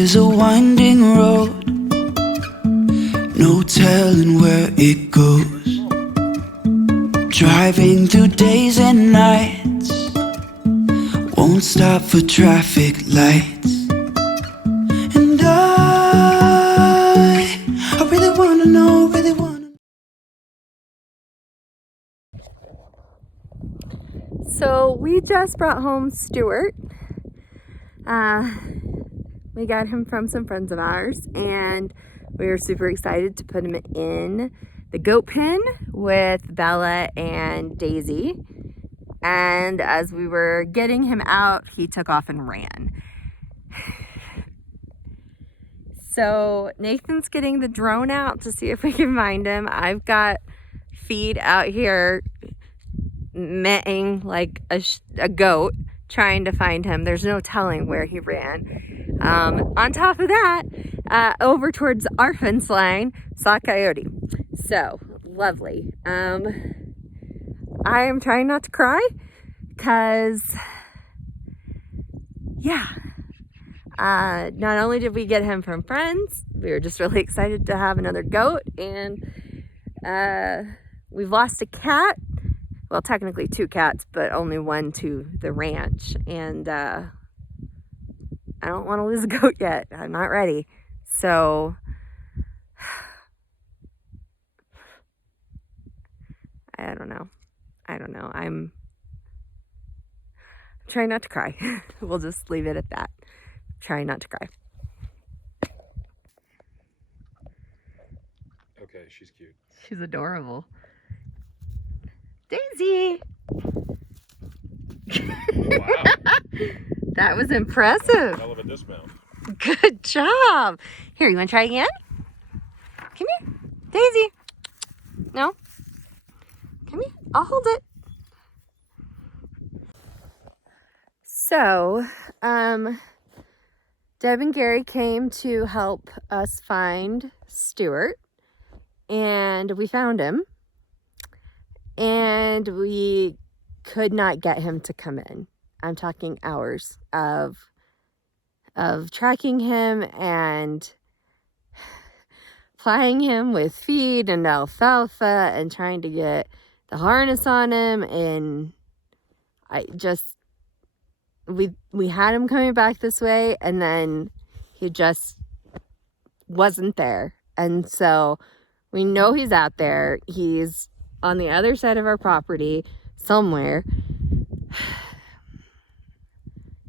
is a winding road, no telling where it goes. Driving through days and nights, won't stop for traffic lights. And I really wanna know, really wanna. So we just brought home Stuart. We got him from some friends of ours, and we were super excited to put him in the goat pen with Bella and Daisy. And as we were getting him out, he took off and ran. So Nathan's getting the drone out to see if we can find him. I've got feed out here metting like a goat, trying to find him. There's no telling where he ran. On top of that, over towards our fence line, saw a coyote. So lovely. I am trying not to cry because, yeah, not only did we get him from friends, we were just really excited to have another goat, and we've lost a cat. Well, technically 2 cats, but only one to the ranch. And I don't want to lose a goat yet. I'm not ready. So I don't know. I'm trying not to cry. We'll just leave it at that. Trying not to cry. Okay, she's cute. She's adorable. Daisy! Wow. That was impressive. Hell of a dismount. Good job. Here, you want to try again? Come here. Daisy. No? Come here. I'll hold it. So, Deb and Gary came to help us find Stuart, and we found him. And we could not get him to come in. I'm talking hours of tracking him and plying him with feed and alfalfa and trying to get the harness on him. And we had him coming back this way, and then he just wasn't there. And so we know he's out there. He's on the other side of our property somewhere,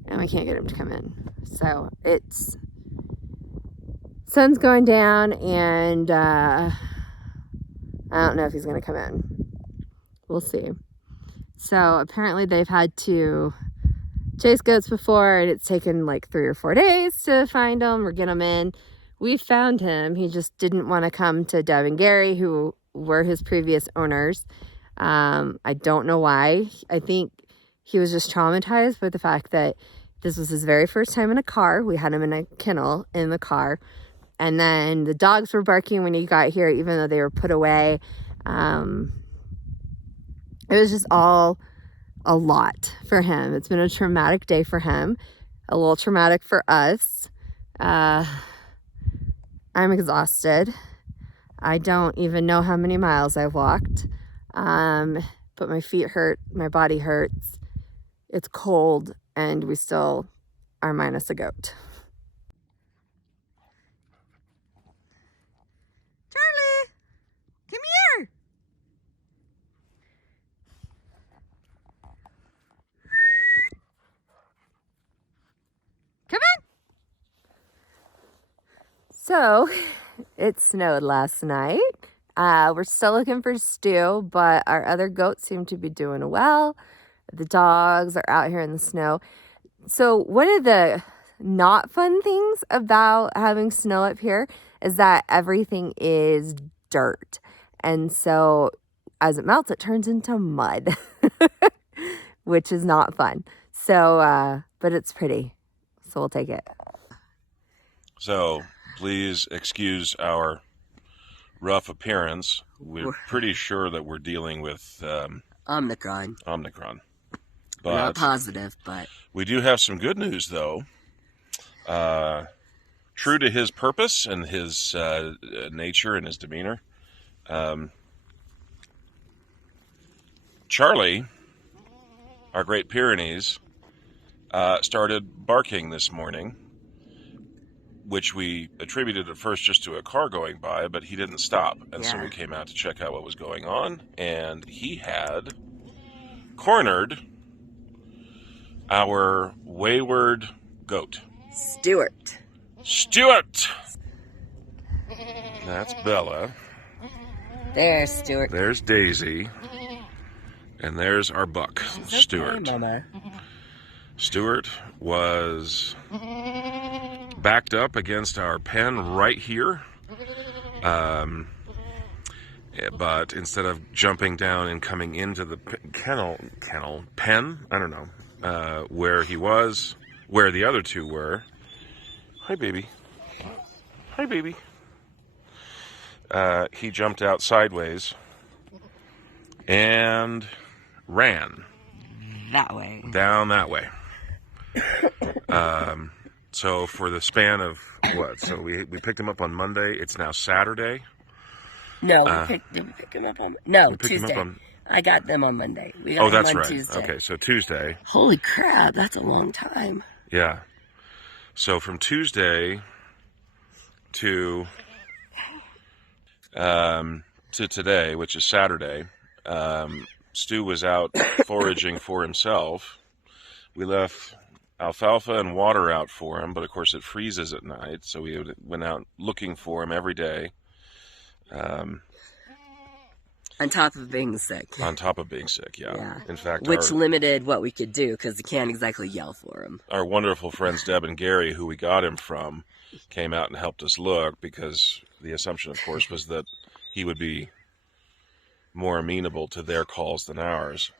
and we can't get him to come in. So it's sun's going down, and I don't know if he's gonna come in. We'll see. So apparently they've had to chase goats before, and it's taken like 3 or 4 days to find him or get him in. We found him. He just didn't want to come to Deb and Gary, who were his previous owners. I don't know why. I think he was just traumatized by the fact that this was his very first time in a car. We had him in a kennel in the car. And then the dogs were barking when he got here, even though they were put away. It was just all a lot for him. It's been a traumatic day for him. A little traumatic for us. I'm exhausted. I don't even know how many miles I've walked, but my feet hurt, my body hurts, it's cold, and we still are minus a goat. Charlie, come here. Come in. So, it snowed last night. We're still looking for Stu, but our other goats seem to be doing well. The dogs are out here in the snow. So one of the not fun things about having snow up here is that everything is dirt. And so as it melts, it turns into mud, which is not fun. So, but it's pretty, so we'll take it. So please excuse our rough appearance. We're pretty sure that we're dealing with Omicron. But not positive, but we do have some good news, though. true to his purpose and his nature and his demeanor. Charlie, our Great Pyrenees, started barking this morning, which we attributed at first just to a car going by, but he didn't stop. And so we came out to check out what was going on, and he had cornered our wayward goat. Stuart! That's Bella. There's Stuart. There's Daisy. And there's our buck, Stuart. Okay, Mama. Stuart was backed up against our pen right here. But instead of jumping down and coming into the pen, I don't know, where he was, where the other two were. Hi, baby. Hi, baby. He jumped out sideways and ran that way, down that way. So for the span of what? So we picked him up on Monday. It's now Saturday. No, did we pick him up on? No, Tuesday. Him up I got them on Monday. We got that's them on right. Tuesday. Okay, so Tuesday. Holy crap, that's a long time. Yeah. So from Tuesday to today, which is Saturday, Stu was out foraging for himself. We left alfalfa and water out for him, but of course it freezes at night, so we went out looking for him every day. On top of being sick. On top of being sick, yeah. In fact, which limited what we could do, because you can't exactly yell for him. Our wonderful friends Deb and Gary, who we got him from, came out and helped us look, because the assumption, of course, was that he would be more amenable to their calls than ours.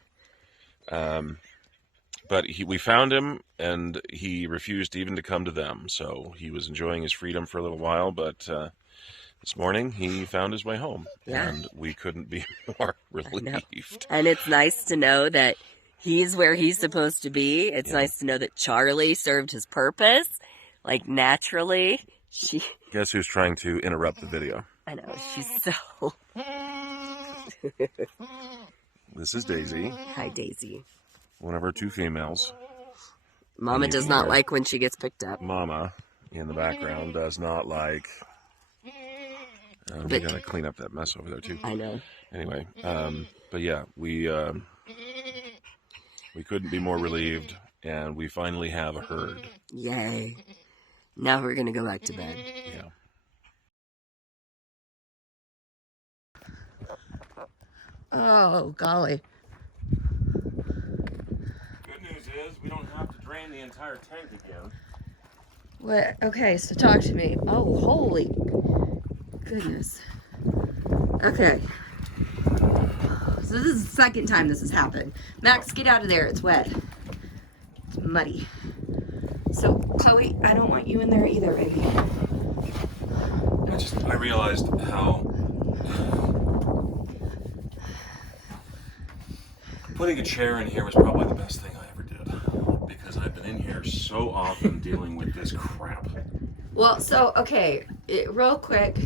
But we found him, and he refused even to come to them. So he was enjoying his freedom for a little while, but this morning he found his way home. Yeah. And we couldn't be more relieved. And it's nice to know that he's where he's supposed to be. It's nice to know that Charlie served his purpose, like naturally. Guess who's trying to interrupt the video? I know, she's so... This is Daisy. Hi, Daisy. One of our two females. Mama does not like when she gets picked up. Mama, in the background, does not like... we gotta clean up that mess over there, too. I know. Anyway, but yeah, we couldn't be more relieved, and we finally have a herd. Yay. Now we're gonna go back to bed. Yeah. Oh, golly. Good news is we don't have to drain the entire tank again. What? Okay, so talk to me. Oh, holy goodness. Okay. So this is the second time this has happened. Max, get out of there. It's wet. It's muddy. So, Chloe, I don't want you in there either, baby. I realized how putting a chair in here was probably the best thing I ever did, because I've been in here so often dealing with this crap. Well, so, okay, real quick,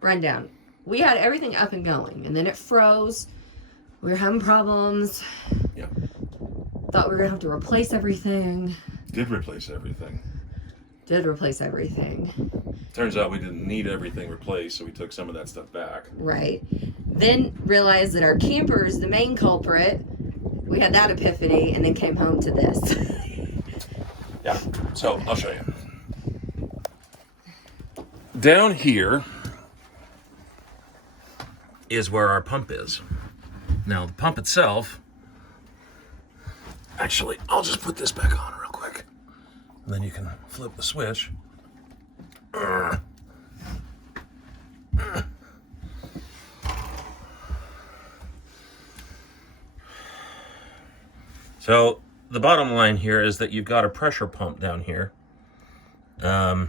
rundown. We had everything up and going, and then it froze. We were having problems. Yeah. Thought we were going to have to replace everything. Did replace everything. Turns out we didn't need everything replaced, so we took some of that stuff back. Right. Then realized that our camper is the main culprit. We had that epiphany, and then came home to this. Yeah, so I'll show you. Down here is where our pump is. Now, the pump itself, actually, I'll just put this back on real quick. And then you can flip the switch. So the bottom line here is that you've got a pressure pump down here. And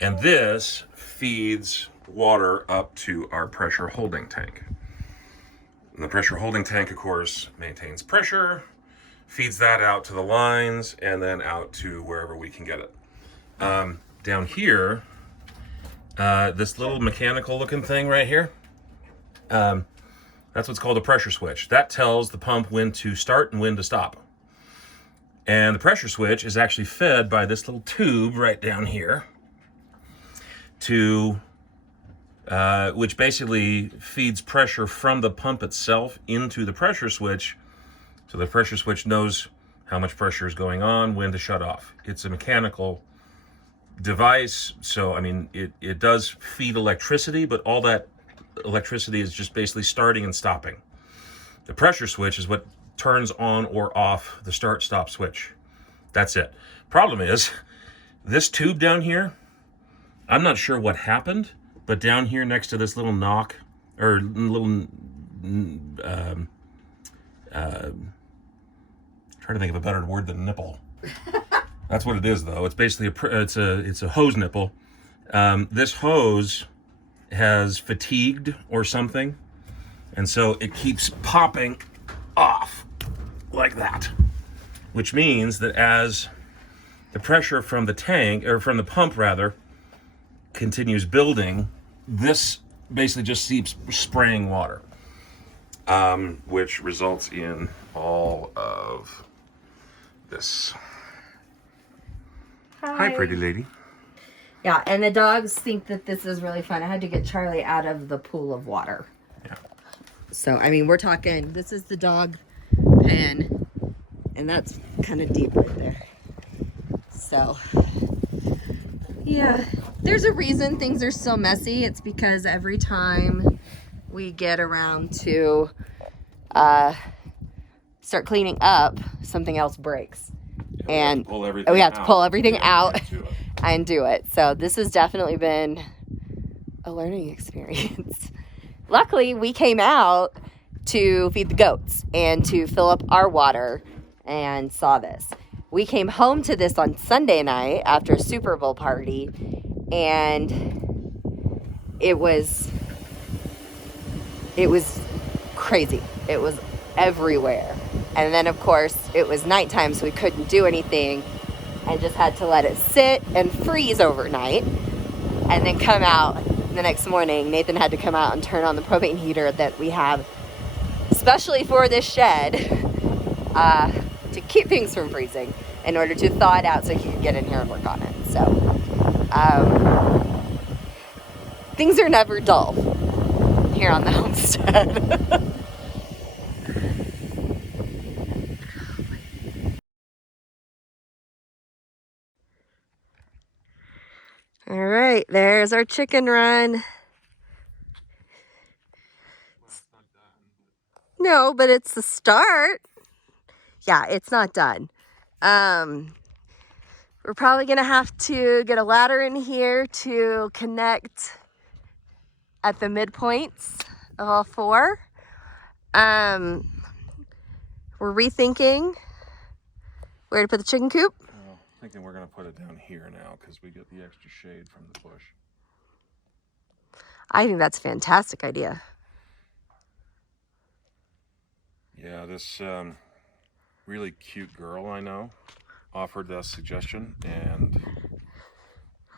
this feeds water up to our pressure holding tank. And the pressure holding tank, of course, maintains pressure, feeds that out to the lines and then out to wherever we can get it. Down here, this little mechanical looking thing right here, that's what's called a pressure switch. That tells the pump when to start and when to stop. And the pressure switch is actually fed by this little tube right down here to, which basically feeds pressure from the pump itself into the pressure switch. So the pressure switch knows how much pressure is going on, when to shut off. It's a mechanical device. So, I mean, it does feed electricity, but all that electricity is just basically starting and stopping. The pressure switch is what turns on or off the start-stop switch. That's it. Problem is, this tube down here, I'm not sure what happened, but down here next to this little knock, or little, trying to think of a better word than nipple. That's what it is, though. It's basically it's a hose nipple. This hose has fatigued or something, and so it keeps popping off like that, which means that as the pressure from the tank, or from the pump rather, continues building, this basically just keeps spraying water, which results in all of this. Hi, pretty lady. Yeah, and the dogs think that this is really fun. I had to get Charlie out of the pool of water. Yeah. So, I mean, we're talking, this is the dog pen, and that's kind of deep right there. So, yeah, there's a reason things are so messy. It's because every time we get around to start cleaning up, something else breaks. And we have to pull everything out and do it. So this has definitely been a learning experience. Luckily, we came out to feed the goats and to fill up our water and saw this. We came home to this on Sunday night after a Super Bowl party, and it was crazy. It was everywhere. And then, of course, it was nighttime, so we couldn't do anything. I just had to let it sit and freeze overnight and then come out the next morning. Nathan had to come out and turn on the propane heater that we have especially for this shed to keep things from freezing in order to thaw it out so he could get in here and work on it. So things are never dull here on the homestead. All right, there's our chicken run. No, but it's the start. Yeah, it's not done. We're probably gonna have to get a ladder in here to connect at the midpoints of all four. We're rethinking where to put the chicken coop. Thinking we're going to put it down here now because we get the extra shade from the bush. I think that's a fantastic idea. Yeah, this really cute girl I know offered that suggestion and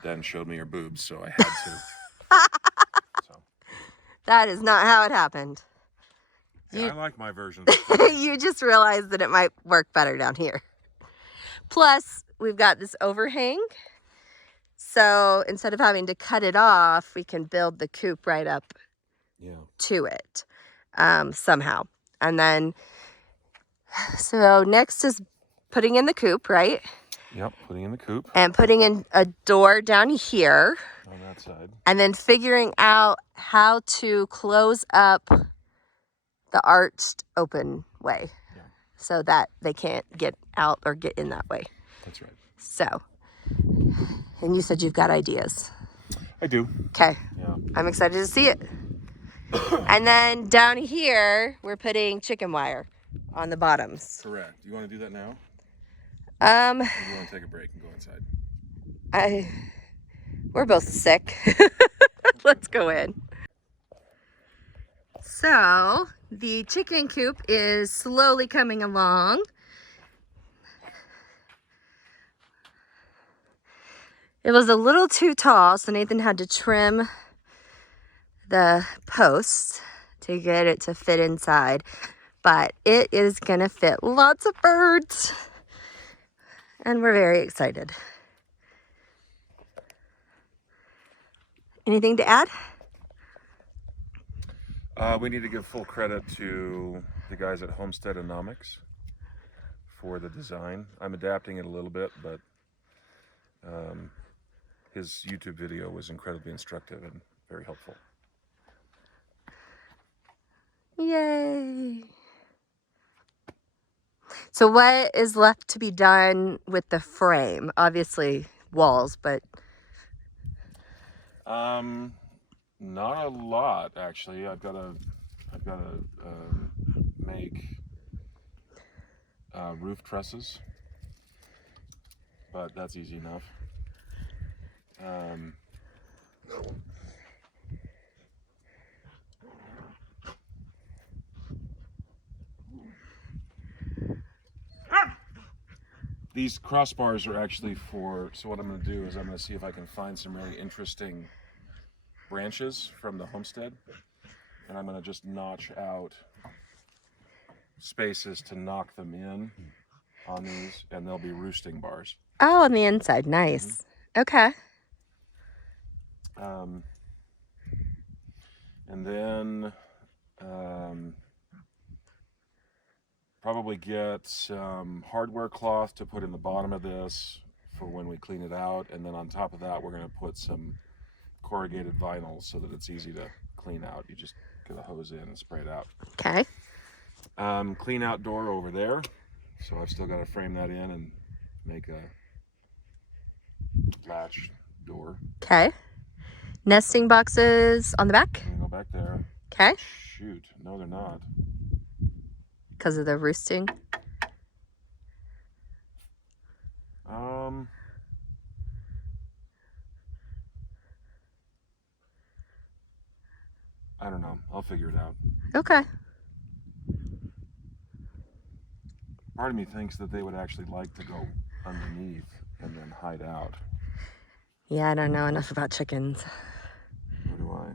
then showed me her boobs, so I had to. So. That is not how it happened. Yeah, I like my version. You just realized that it might work better down here. Plus, we've got this overhang. So instead of having to cut it off, we can build the coop right up to it somehow. And then, so next is putting in the coop, right? Yep, putting in the coop. And putting in a door down here. On that side. And then figuring out how to close up the arched open way. Yeah. So that they can't get out or get in that way. That's right. So, and you said you've got ideas. I do. Okay. Yeah. I'm excited to see it. And then down here, we're putting chicken wire on the bottoms. Correct. You want to do that now? Or do you want to take a break and go inside? We're both sick. Let's go in. So the chicken coop is slowly coming along. It was a little too tall, so Nathan had to trim the posts to get it to fit inside. But it is gonna fit lots of birds. And we're very excited. Anything to add? We need to give full credit to the guys at Homesteadonomics for the design. I'm adapting it a little bit, but his YouTube video was incredibly instructive and very helpful. Yay! So what is left to be done with the frame? Obviously walls, but Not a lot actually. I've got to make roof trusses, but that's easy enough. These crossbars are actually for, so what I'm going to do is I'm going to see if I can find some really interesting branches from the homestead, and I'm going to just notch out spaces to knock them in on these, and they'll be roosting bars. oh, on the inside, nice. Okay. And then probably get some hardware cloth to put in the bottom of this for when we clean it out, and then on top of that we're going to put some corrugated vinyl so that it's easy to clean out. You just get a hose in and spray it out. Okay. Clean out door over there, so I've still got to frame that in and make a latch door. Okay. Nesting boxes on the back. I'm gonna go back there. Okay. Shoot, no they're not. Because of the roosting. I don't know. I'll figure it out. Okay. Part of me thinks that they would actually like to go underneath and then hide out. Yeah, I don't know enough about chickens. Nor do I.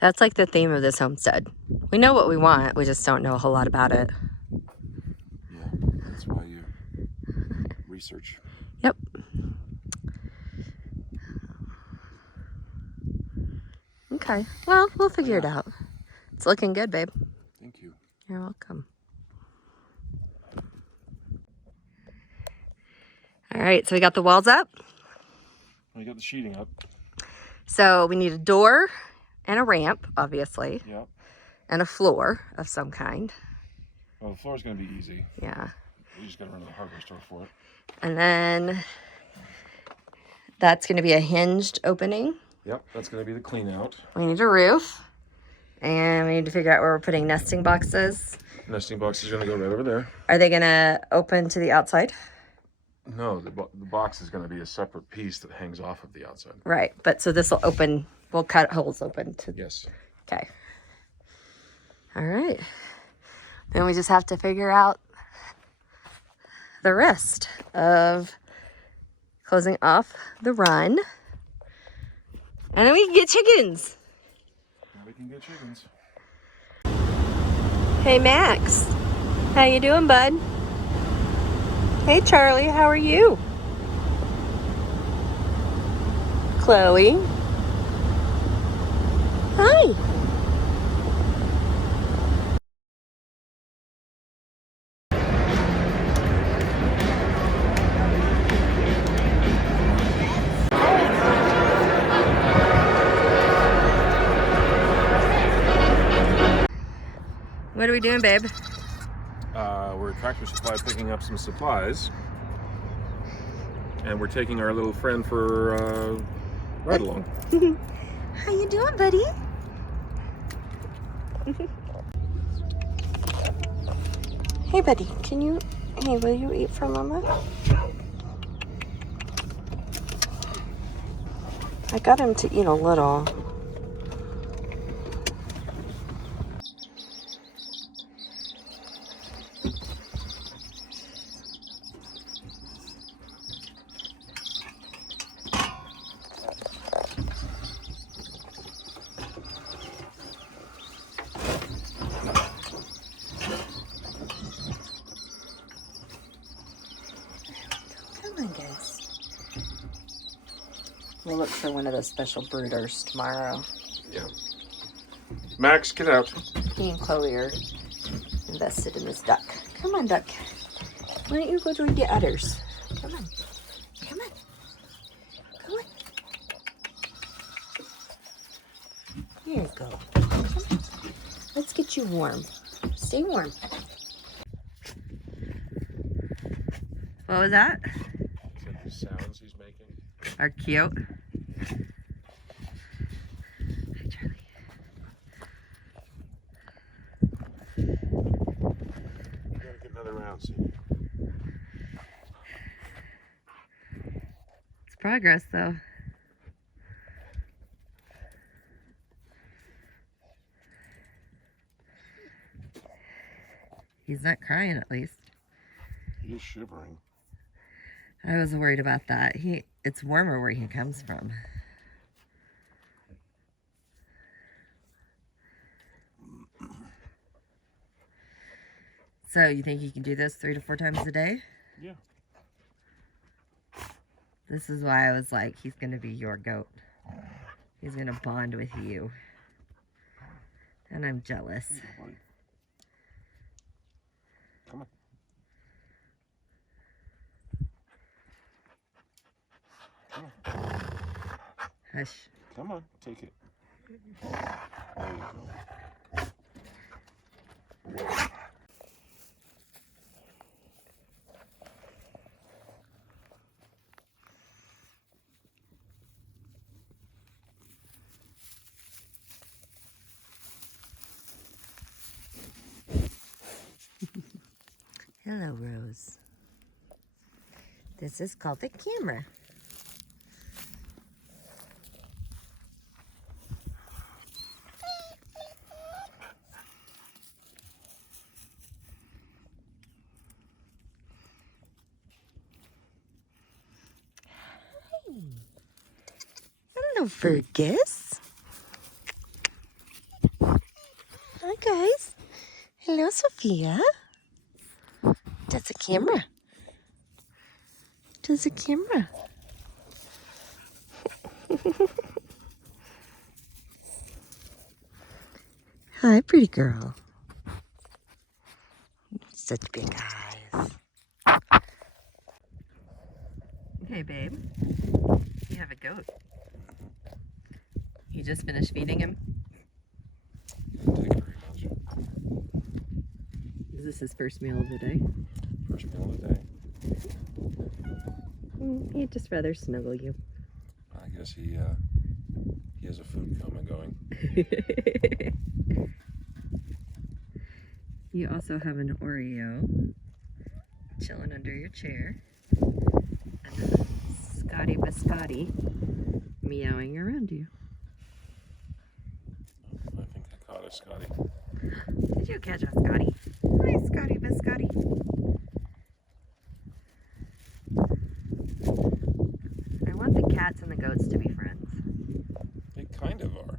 That's like the theme of this homestead. We know what we want, we just don't know a whole lot about it. Yeah, that's why you research. Yep. Okay, well, we'll figure it out. It's looking good, babe. Thank you. You're welcome. All right, so we got the walls up. We got the sheeting up. So we need a door and a ramp, obviously, Yep. and a floor of some kind. Well, the floor's gonna be easy. Yeah. We just gotta run to the hardware store for it. And then that's going to be a hinged opening. Yep, that's gonna be the clean out. We need a roof. And we need to figure out where we're putting nesting boxes. Nesting box is gonna go right over there. Are they going to open to the outside? No, the box is gonna be a separate piece that hangs off of the outside. Right. But so this will open, we'll cut holes open to. Yes. Okay. All right. Then we just have to figure out the rest of closing off the run. And then we can get chickens. Now we can get chickens. Hey, Max. How you doing, bud? Hey, Charlie. How are you? Chloe. Hi. What are we doing, babe? We're at Tractor Supply picking up some supplies, and we're taking our little friend for a ride along. How you doing, buddy? Hey, buddy, will you eat for Mama? I got him to eat a little. look for one of those special brooders tomorrow. Yeah. Max, get out. He and Chloe are invested in this duck. Come on, duck. Why don't you go join the others? Come on. Come on. Come on. Here you go. Come on. Let's get you warm. Stay warm. What was that? The sounds he's making. Are cute. Hi, Charlie. You gotta get another round, see. It's progress, though. He's not crying, at least. He's shivering. I was worried about that. It's warmer where he comes from. So you think you can do this 3 to 4 times a day? Yeah. This is why I was like, he's gonna be your goat. He's gonna bond with you. And I'm jealous. Come on. Come on. Hush. Come on, take it. There you go. Hello, Rose. This is called the camera. Hello, Fergus. Hi, guys. Hello, Sophia. That's a camera. That's a camera. Hi, pretty girl. Such big eyes. Okay, babe. You have a goat. You just finished feeding him? Didn't take very much. Is this his first meal of the day? First meal of the day. He'd just rather snuggle you. I guess he has a food coma going. You also have an Oreo chilling under your chair. And a Scotty Biscotti meowing around you. I think I caught a Scotty. Did you catch a Scotty? Hi, Scotty Biscotti. I want the cats and the goats to be friends. They kind of are.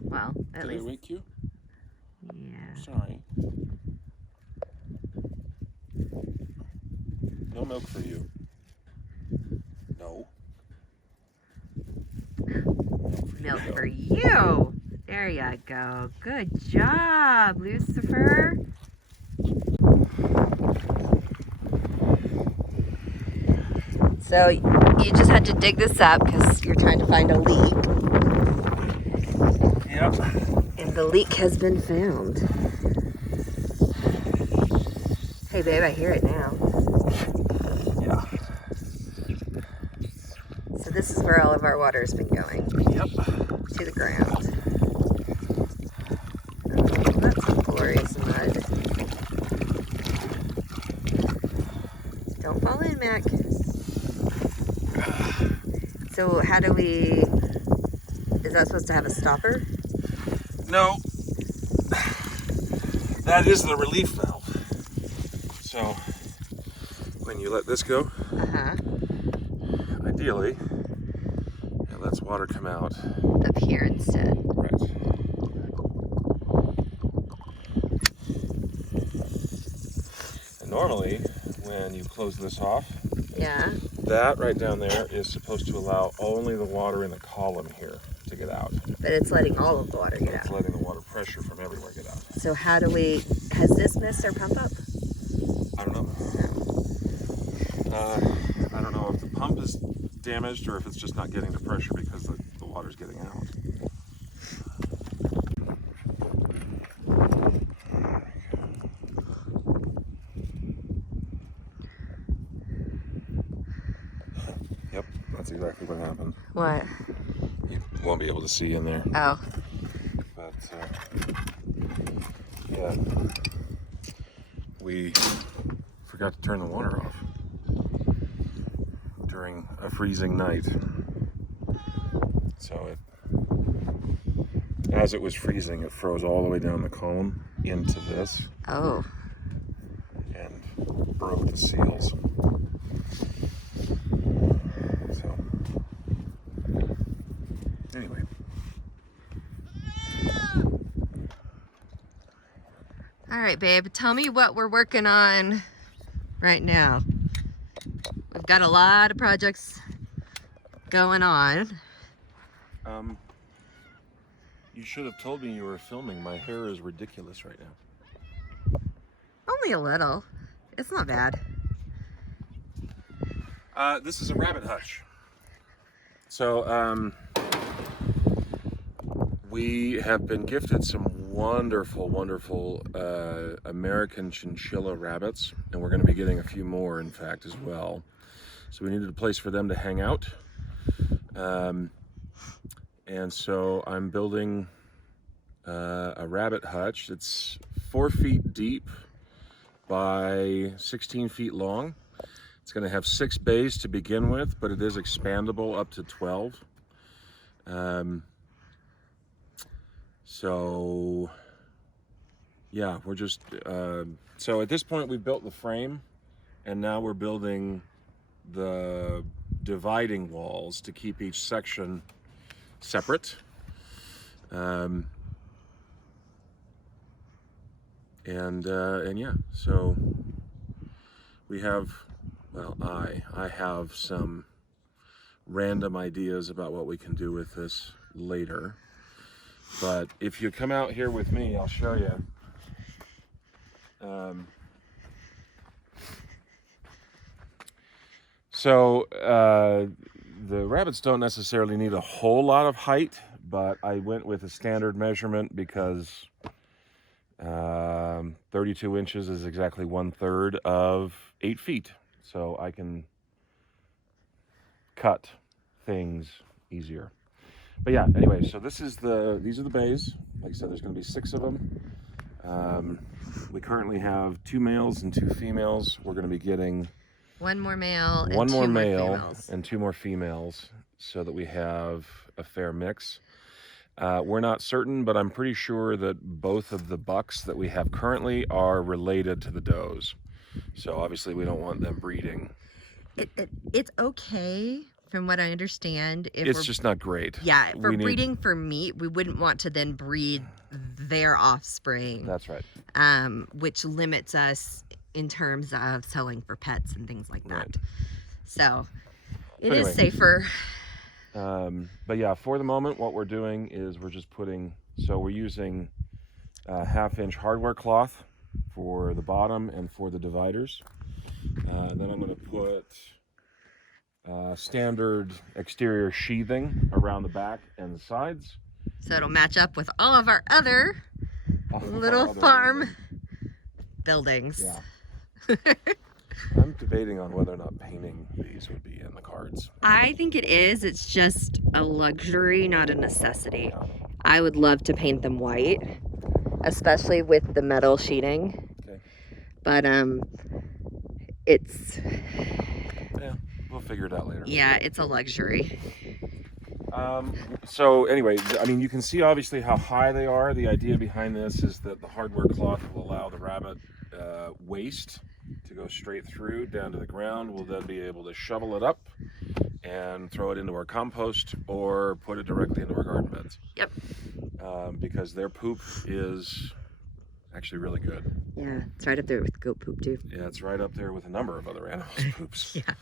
Well, at Did least. I wake you? Yeah. Sorry. No milk for you. No. Milk for you. There you go. Good job, Lucifer. So you just had to dig this up because you're trying to find a leak. Yep. And the leak has been found. Hey babe, I hear it now. Yeah. So this is where all of our water's been going. Yep. To the ground. Oh, that's some glorious mud. Don't fall in, Mac. So how do we... Is that supposed to have a stopper? No. That is the relief valve. So, when you let this go, Uh-huh. ideally, it lets water come out. Up here instead. Right. And normally, when you close this off, Yeah. That right down there is supposed to allow only the water in the column here to get out. But it's letting all of the water get It's out. letting the water pressure from everywhere get out. So how do we, has this missed our pump up? I don't know. I don't know if the pump is damaged or if it's just not getting the pressure because the water's getting out. Yep, that's exactly what happened. What? You won't be able to see in there, Oh, but yeah, we forgot to turn the water off during a freezing night. So as it was freezing, it froze all the way down the column into this oh. and broke the seals. So anyway, All right, babe, tell me what we're working on right now. We've got a lot of projects going on. you should have told me you were filming. My hair is ridiculous right now. Only a little. It's not bad. This is a rabbit hutch. So we have been gifted some wonderful, wonderful American chinchilla rabbits, and we're going to be getting a few more, in fact, as well. So we needed a place for them to hang out. And so I'm building a rabbit hutch. It's 4 feet deep by 16 feet long. It's going to have 6 bays to begin with, but it is expandable up to 12. So yeah, we're just so at this point we've built the frame, and now we're building the dividing walls to keep each section separate. And yeah, so we have, well, I have some random ideas about what we can do with this later. But if you come out here with me, I'll show you. The rabbits don't necessarily need a whole lot of height, but I went with a standard measurement because 32 inches is exactly 1/3 of 8 feet. So I can cut things easier. But yeah, anyway, so these are the bays. Like I said, there's going to be 6 of them. We currently have 2 males and 2 females. We're going to be getting One more male and one more two male females. and 2 more females, so that we have a fair mix. We're not certain, but I'm pretty sure that both of the bucks that we have currently are related to the does. So obviously we don't want them breeding. It's okay, from what I understand. If It's we're, just not great. yeah, if we're we need- breeding for meat, we wouldn't want to then breed their offspring, That's right. which limits us in terms of selling for pets and things like that. Right. So it Anyway. is safer. But yeah, for the moment, what we're doing is we're just we're using 1/2-inch hardware cloth for the bottom and for the dividers. Then I'm going to put standard exterior sheathing around the back and the sides. So it'll match up with all of our other little farm buildings. Yeah. I'm debating on whether or not painting these would be in the cards. I think it is. It's just a luxury, not a necessity. Yeah. I would love to paint them white, especially with the metal sheeting. Okay. But it's, Yeah, we'll figure it out later. yeah, it's a luxury. So anyway, I mean, you can see obviously how high they are. The idea behind this is that the hardware cloth will allow the rabbit waste to go straight through down to the ground. We'll then be able to shovel it up and throw it into our compost or put it directly into our garden beds. Yep. Because their poop is Actually, really good. Yeah, it's right up there with goat poop too. Yeah, it's right up there with a number of other animals' poops. Yeah.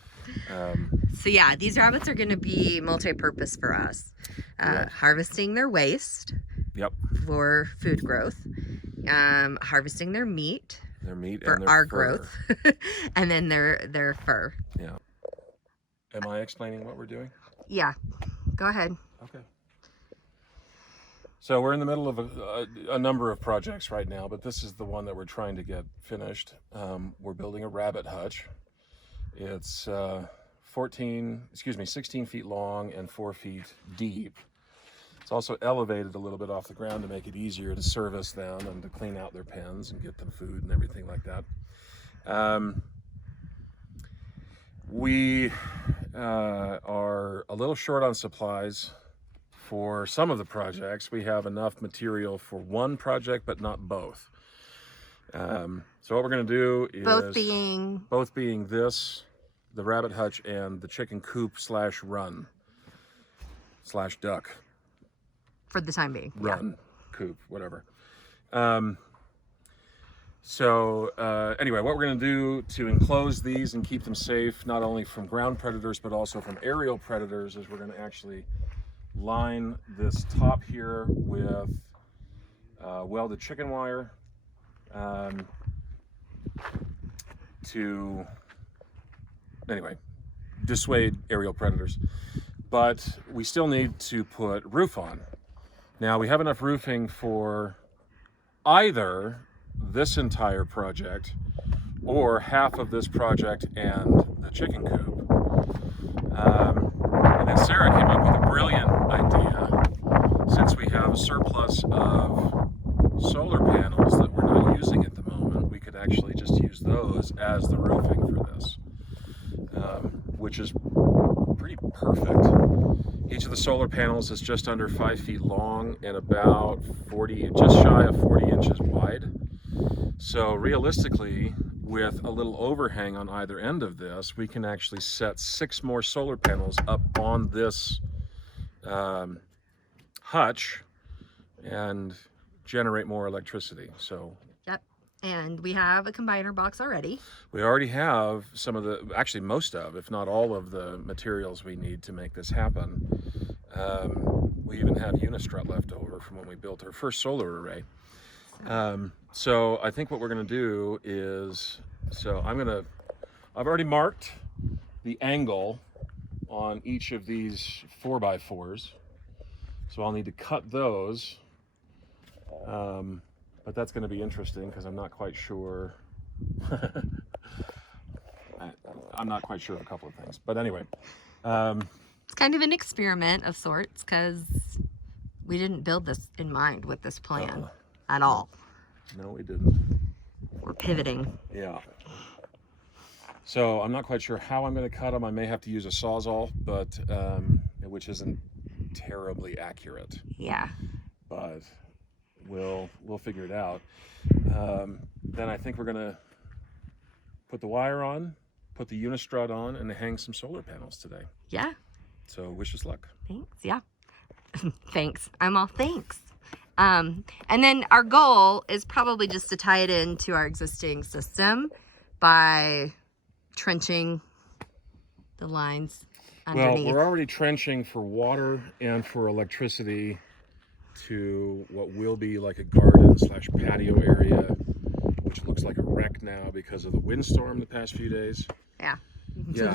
So yeah, these rabbits are going to be multi-purpose for us. Yes. Harvesting their waste Yep. for food growth, harvesting their meat Their meat for and their our fur. growth, and then their fur. Yeah. Am I explaining what we're doing? Yeah, go ahead. Okay. So we're in the middle of a number of projects right now, but this is the one that we're trying to get finished. We're building a rabbit hutch. It's 16 feet long and 4 feet deep. It's also elevated a little bit off the ground to make it easier to service them and to clean out their pens and get them food and everything like that. We are a little short on supplies for some of the projects. We have enough material for one project, but not both. So what we're going to do is both being this, the rabbit hutch, and the chicken coop / run / duck. For the time being. Run, coop, whatever. Anyway, what we're going to do to enclose these and keep them safe, not only from ground predators, but also from aerial predators, is we're going to actually line this top here with welded chicken wire to, anyway, dissuade aerial predators. But we still need to put roof on. Now, we have enough roofing for either this entire project or half of this project and the chicken coop. And then Sarah came up with a brilliant idea. Since we have a surplus of solar panels that we're not using at the moment, we could actually just use those as the roofing for this, which is pretty perfect. Each of the solar panels is just under 5 feet long and about just shy of 40 inches wide. So realistically, with a little overhang on either end of this, we can actually set 6 more solar panels up on this hutch and generate more electricity. So Yep. And we have a combiner box already. we already have some of the, actually most of, if not all of the materials we need to make this happen. We even have Unistrut left over from when we built our first solar array. So I think what we're going to do is, I've already marked the angle on each of these 4x4s. So I'll need to cut those. But that's going to be interesting because I'm not quite sure. I'm not quite sure a couple of things. But anyway. It's kind of an experiment of sorts because we didn't build this in mind with this plan at all. No, we didn't. We're pivoting. Yeah. So I'm not quite sure how I'm going to cut them. I may have to use a Sawzall, but which isn't terribly accurate. Yeah. But we'll figure it out. Then I think we're going to put the wire on, put the Unistrut on, and hang some solar panels today. Yeah. So wish us luck. Thanks. Yeah. Thanks. I'm all thanks. And then our goal is probably just to tie it into our existing system by trenching the lines underneath. Well, we're already trenching for water and for electricity to what will be like a garden / patio area, which looks like a wreck now because of the windstorm the past few days. Yeah. Yeah.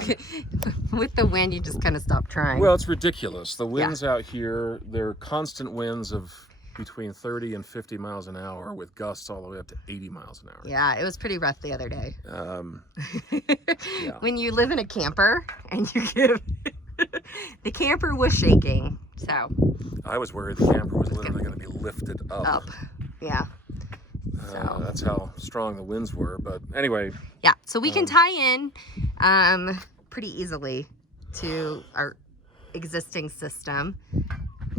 With the wind, you just kind of stop trying. Well, it's ridiculous. The winds out here, they're constant winds of between 30 and 50 miles an hour with gusts all the way up to 80 miles an hour. Yeah, it was pretty rough the other day. Yeah. When you live in a camper and you give... the camper was shaking, so... I was worried the camper was literally going to be lifted up. Yeah. So. That's how strong the winds were. But anyway. Yeah, so we can tie in pretty easily to our existing system,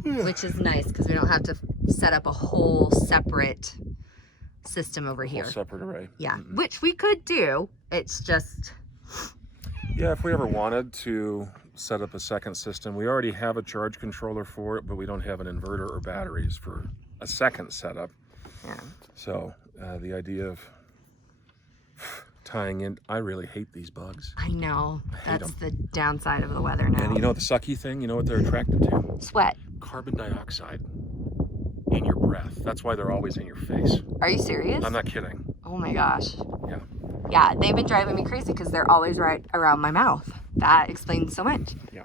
which is nice because we don't have to set up a whole separate system over here. Whole separate array. Yeah, which we could do. It's just... Yeah, if we ever wanted to set up a second system, we already have a charge controller for it, but we don't have an inverter or batteries for a second setup. Yeah. So the idea of tying in. I really hate these bugs. I know. hate That's 'em. the downside of the weather now. And you know the sucky thing? You know what they're attracted to? Sweat. Carbon dioxide in your breath. That's why they're always in your face. Are you serious? I'm not kidding. Oh my gosh. Yeah. Yeah, they've been driving me crazy because they're always right around my mouth. That explains so much. Yeah.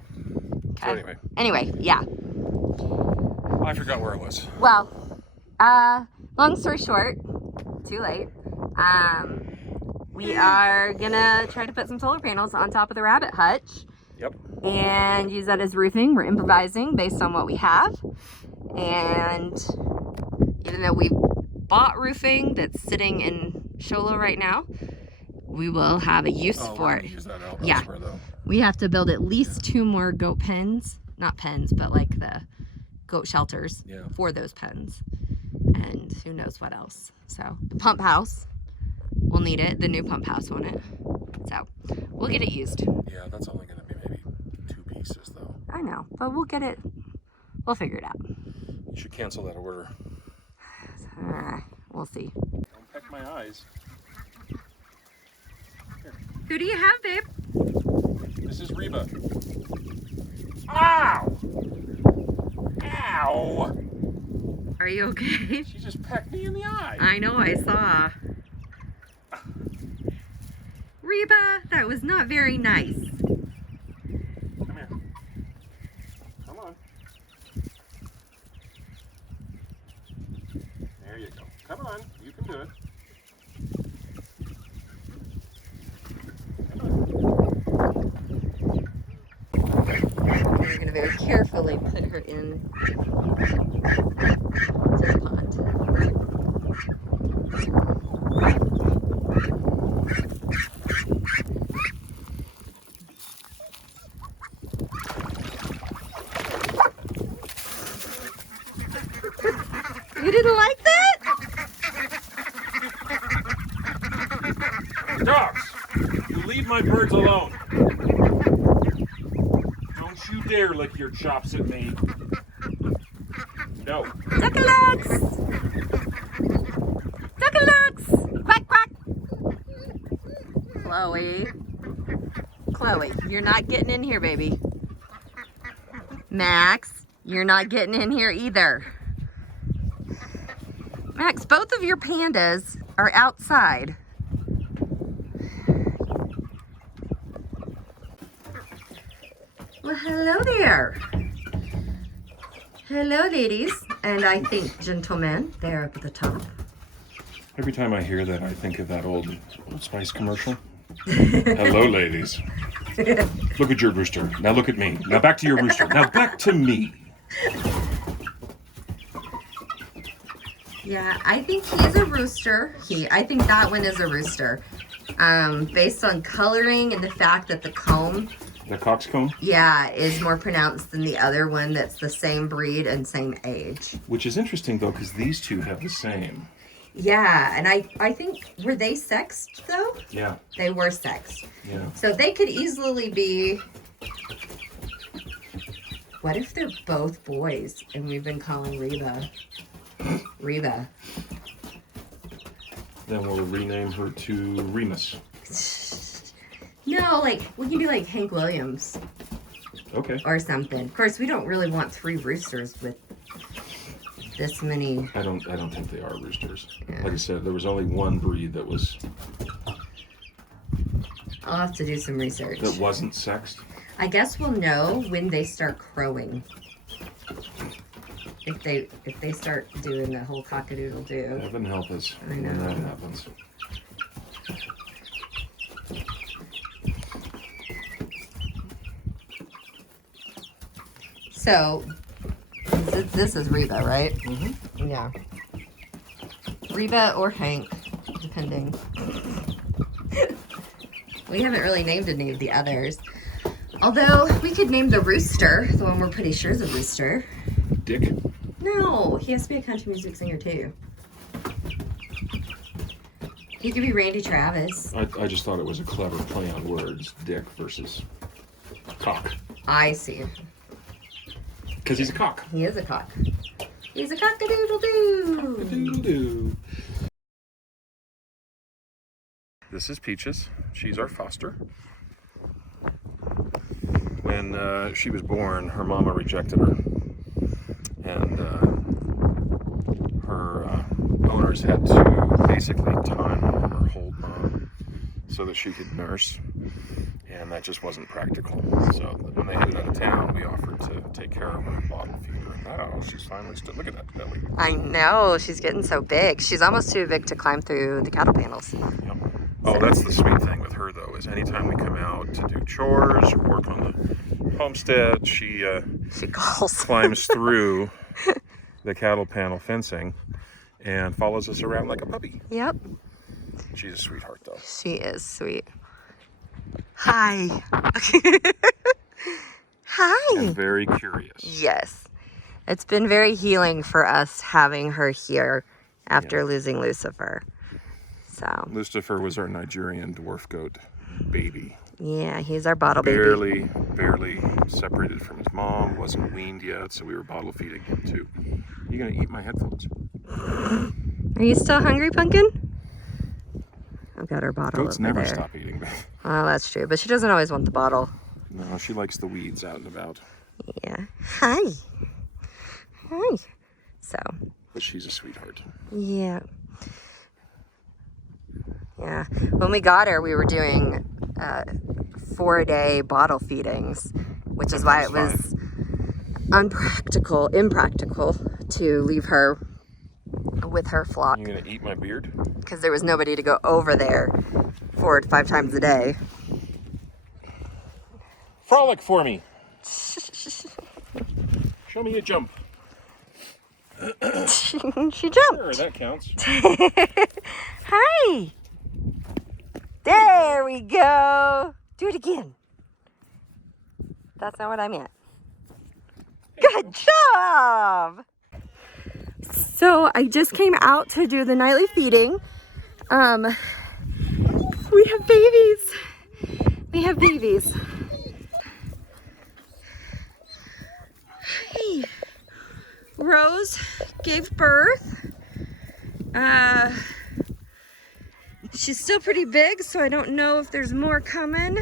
Okay. So anyway, Anyway, yeah. I forgot where I was. Well, long story short, too late. We are gonna try to put some solar panels on top of the rabbit hutch Yep. and use that as roofing. We're improvising based on what we have. And even though we bought roofing that's sitting in Sholo right now, we will have a use for it. Use that Yeah. elsewhere, though. We have to build at least 2 more goat pens. Not pens, but like the goat shelters Yeah. for those pens. And who knows what else. So the pump house, we'll need it. The new pump house, won't it? So we'll get it used. Yeah, that's only going to be maybe 2 pieces, though. I know, but we'll get it. We'll figure it out. You should cancel that order. We'll see. Don't peck my eyes. Who do you have, babe? This is Reba. Ow! Ow! Are you okay? She just pecked me in the eye. I know, I saw. Reba, that was not very nice. Come here. Come on. There you go. Come on. You can do it. We're going to very carefully put her in to the pond. You didn't like that? Dogs! You leave my birds alone. Don't you dare lick your chops at me. No. Duckalux! Duckalux! Quack, quack! Chloe. Chloe, you're not getting in here, baby. Max, you're not getting in here either. Max, both of your pandas are outside. Well, hello there. Hello, ladies, and I think gentlemen there up at the top. Every time I hear that, I think of that old Spice commercial. Hello, ladies. Look at your rooster. Now look at me. Now back to your rooster. Now back to me. Yeah, I think he's a rooster. I think that one is a rooster. Based on coloring and the fact that the comb, The coxcomb, yeah, is more pronounced than the other one that's the same breed and same age. which is interesting though, because these two have the same. Yeah, and I think, were they sexed though? Yeah, They were sexed. yeah. So they could easily be, what if they're both boys and we've been calling Reba Reba? Then we'll rename her to Remus. No, like, we can do like Hank Williams Okay. or something. Of course, we don't really want 3 roosters with this many. I don't think they are roosters. Yeah. Like I said, there was only one breed that I'll have to do some research. wasn't sexed. I guess we'll know when they start crowing. If they start doing the whole cock-a-doodle-doo. Heaven help us I when know. that happens. So, this is Reba, right? Mm-hmm. Yeah. Reba or Hank, depending. We haven't really named any of the others. Although, we could name the rooster, the one we're pretty sure is a rooster. Dick. No, he has to be a country music singer too. He could be Randy Travis. I just thought it was a clever play on words. Dick versus cock. I see. Because he's a cock. He is a cock. He's a cock-a-doodle-doo. Doodle-doo. This is Peaches. She's our foster. When she was born, her mama rejected her, and her owners had to basically tie mom or hold mom so that she could nurse, and that just wasn't practical. So when they headed out of town, we offered to take care of her and bottle feed her. And oh, she's finally stood. Look at that belly. I know, she's getting so big. She's almost too big to climb through the cattle panels. Yep. Oh, that's the sweet thing with her, though, is anytime we come out to do chores or work on the homestead, she calls. climbs through the cattle panel fencing and follows us around like a puppy. Yep. She's a sweetheart, though. She is sweet. Hi. Hi. And very curious. Yes. It's been very healing for us having her here after losing Lucifer. So. Lucifer was our Nigerian dwarf goat baby. Yeah, he's our bottle baby. Barely separated from his mom, wasn't weaned yet, so we were bottle feeding him too. You gonna eat my headphones? Are you still hungry, Pumpkin? I've got her bottle Goats over never there. stop eating. Oh, that's true, but she doesn't always want the bottle. No, she likes the weeds out and about. Yeah. Hi. Hi. So. But she's a sweetheart. Yeah. Yeah. When we got her, we were doing 4-day bottle feedings, which is why it was impractical to leave her with her flock. You gonna eat my beard? Because there was nobody to go over there 4 to 5 times a day. Frolic for me. Show me a jump. She Sure, jumped. that counts. Hi. There we go. Do it again. That's not what I meant. Good job. So I just came out to do the nightly feeding. We have babies. Hi. Rose gave birth. She's still pretty big, so I don't know if there's more coming.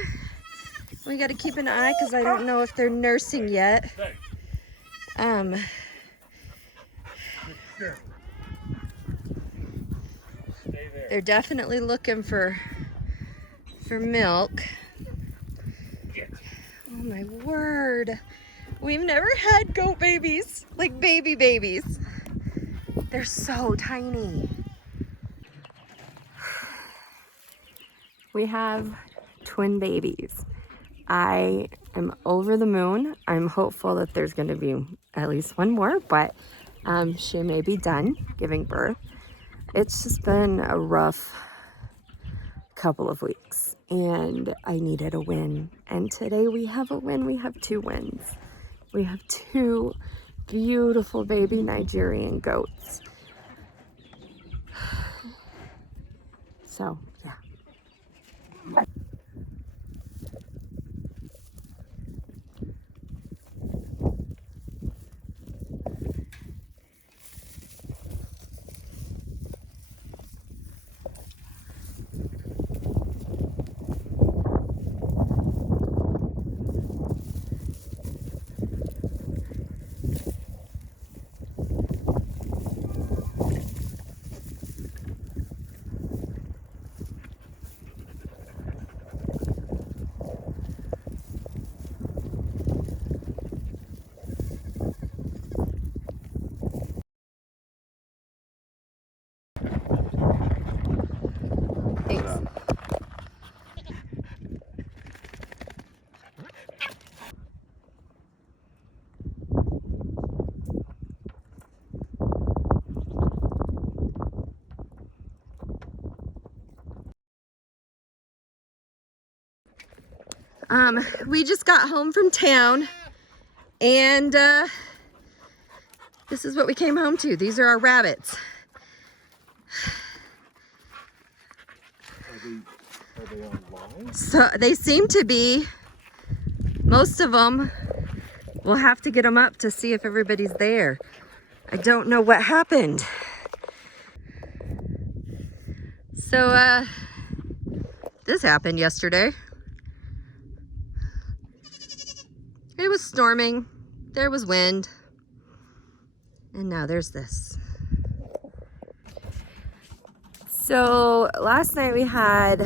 We got to keep an eye because I don't know if they're nursing yet. They're definitely looking for milk. Oh my word. We've never had goat babies, like baby babies. They're so tiny. We have twin babies. I am over the moon. I'm hopeful that there's going to be at least one more, but she may be done giving birth. It's just been a rough couple of weeks, and I needed a win. And today we have a win. We have 2 wins. We have 2 beautiful baby Nigerian goats. So, yeah. We just got home from town, and this is what we came home to. These are our rabbits. Are they online? So they seem to be. Most of them. We'll have to get them up to see if everybody's there. I don't know what happened. So This happened yesterday. It was storming. There was wind. And now there's this. So last night we had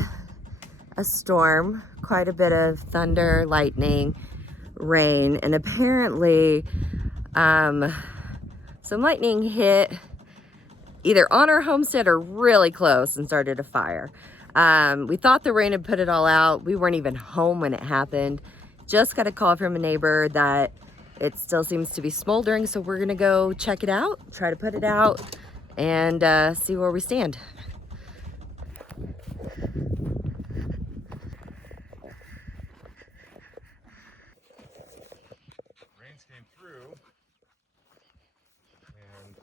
a storm, quite a bit of thunder, lightning, rain, and apparently some lightning hit either on our homestead or really close and started a fire. We thought the rain had put it all out. We weren't even home when it happened. Just got a call from a neighbor that it still seems to be smoldering, so we're gonna go check it out, try to put it out, and see where we stand. Rains came through and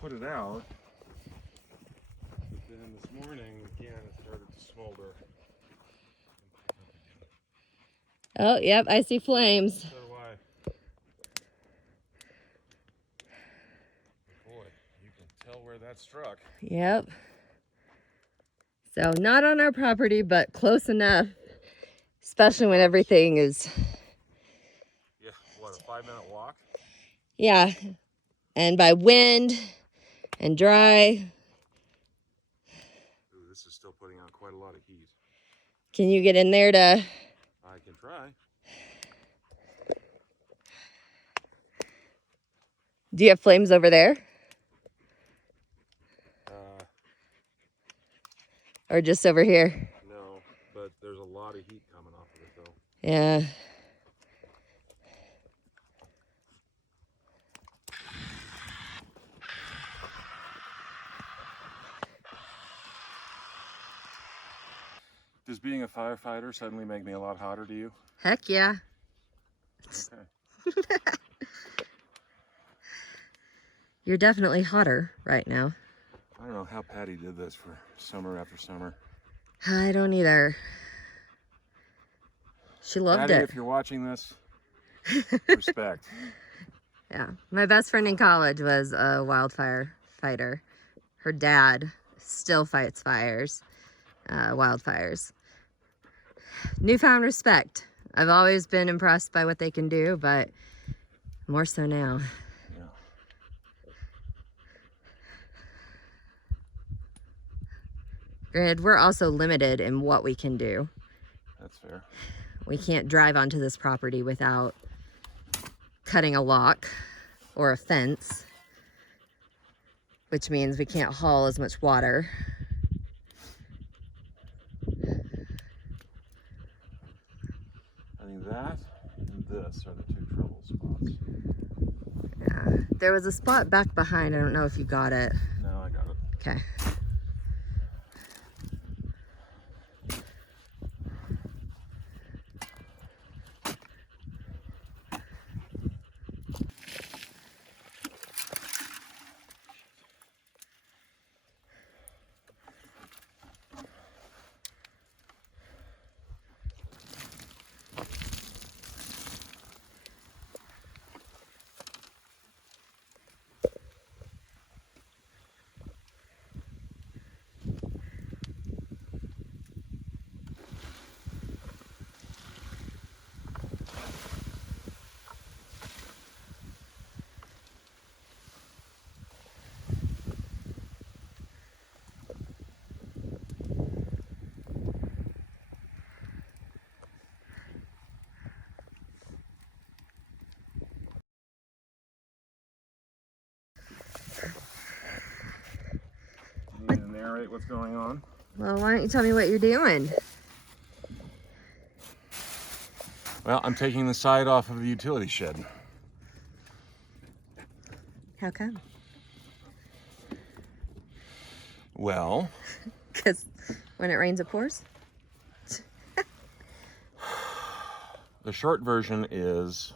put it out. But then this morning, again, it started to smolder. Oh, yep, I see flames. So do I. Boy, you can tell where that struck. Yep. So not on our property, but close enough, especially when everything is, Yeah, what, a 5-minute walk? yeah, and by wind and dry. Ooh, this is still putting out quite a lot of heat. Can you get in there to, I can try. do you have flames over there? Or just over here? No, but there's a lot of heat coming off of it though. Yeah. Does being a firefighter suddenly make me a lot hotter to you? Heck yeah. Okay. You're definitely hotter right now. I don't know how Patty did this for summer after summer. I don't either. She loved Patty, it. if you're watching this, respect. Yeah. My best friend in college was a wildfire fighter. Her dad still fights wildfires. Newfound respect. I've always been impressed by what they can do, but more so now. Yeah. Granted, we're also limited in what we can do. That's fair. We can't drive onto this property without cutting a lock or a fence, which means we can't haul as much water. I think that and this are the two trouble spots. Yeah. There was a spot back behind. I don't know if you got it. No, I got it. Okay. Do you need to narrate what's going on? Well, why don't you tell me what you're doing? Well, I'm taking the side off of the utility shed. How come? Well, Because when it rains, it pours? the short version is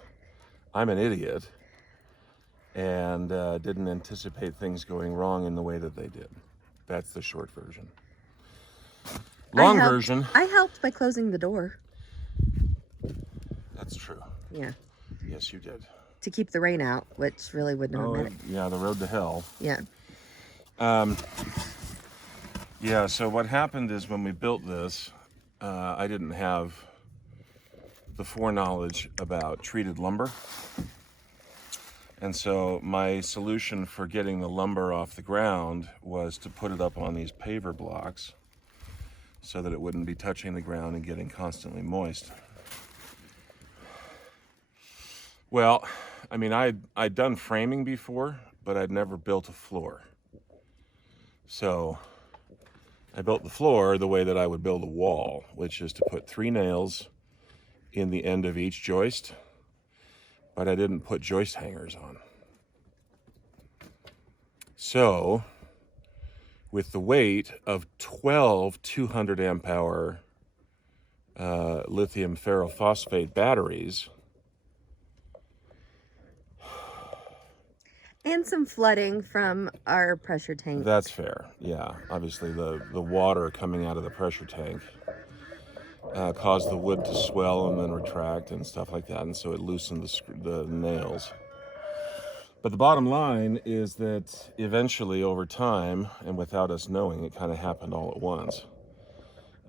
I'm an idiot and didn't anticipate things going wrong in the way that they did. That's the short version. Long version. I helped by closing the door. That's true. Yeah. Yes, you did. To keep the rain out, which really wouldn't have Oh, mattered. yeah, the road to hell. Yeah. Yeah, so what happened is when we built this, I didn't have the foreknowledge about treated lumber. And so my solution for getting the lumber off the ground was to put it up on these paver blocks so that it wouldn't be touching the ground and getting constantly moist. Well, I mean, I'd done framing before, but I'd never built a floor. So I built the floor the way that I would build a wall, which is to put 3 nails in the end of each joist, but I didn't put joist hangers on. So with the weight of 12 200 amp hour lithium ferrophosphate batteries, And some flooding from our pressure tank. that's fair. Yeah, obviously the water coming out of the pressure tank caused the wood to swell and then retract and stuff like that, and so it loosened the nails. But the bottom line is that eventually, over time, and without us knowing, it kind of happened all at once.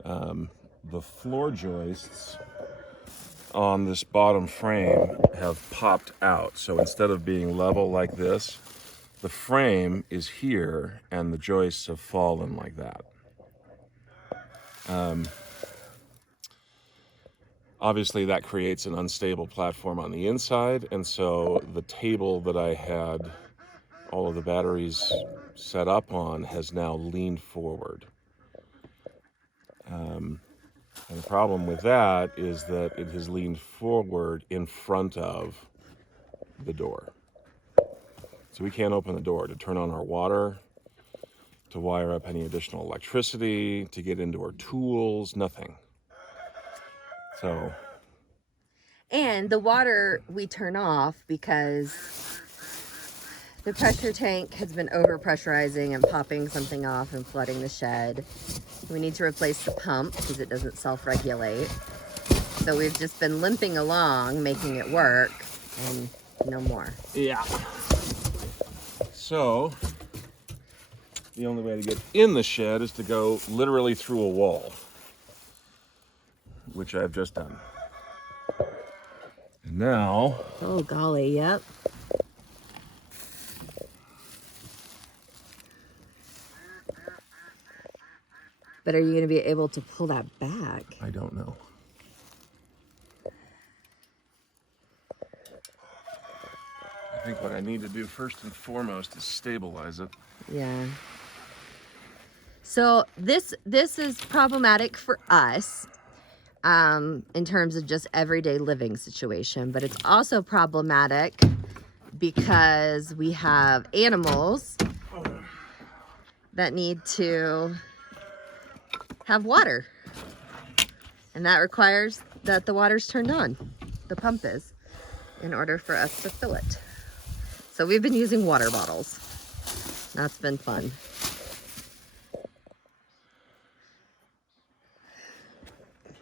The floor joists on this bottom frame have popped out. So instead of being level like this, the frame is here and the joists have fallen like that. Obviously that creates an unstable platform on the inside, and so the table that I had all of the batteries set up on has now leaned forward. And the problem with that is that it has leaned forward in front of the door. So we can't open the door to turn on our water, to wire up any additional electricity, to get into our tools, nothing. So. And the water we turn off because the pressure tank has been over-pressurizing and popping something off and flooding the shed. We need to replace the pump because it doesn't self-regulate. So we've just been limping along, making it work, and no more. Yeah. So, the only way to get in the shed is to go literally through a wall, which I've just done. And now, Oh, golly, yep. But are you going to be able to pull that back? I don't know. I think what I need to do first and foremost is stabilize it. Yeah. So this is problematic for us in terms of just everyday living situation, but it's also problematic because we have animals that need to have water, and that requires that the water's turned on, the pump is, in order for us to fill it. So we've been using water bottles. That's been fun.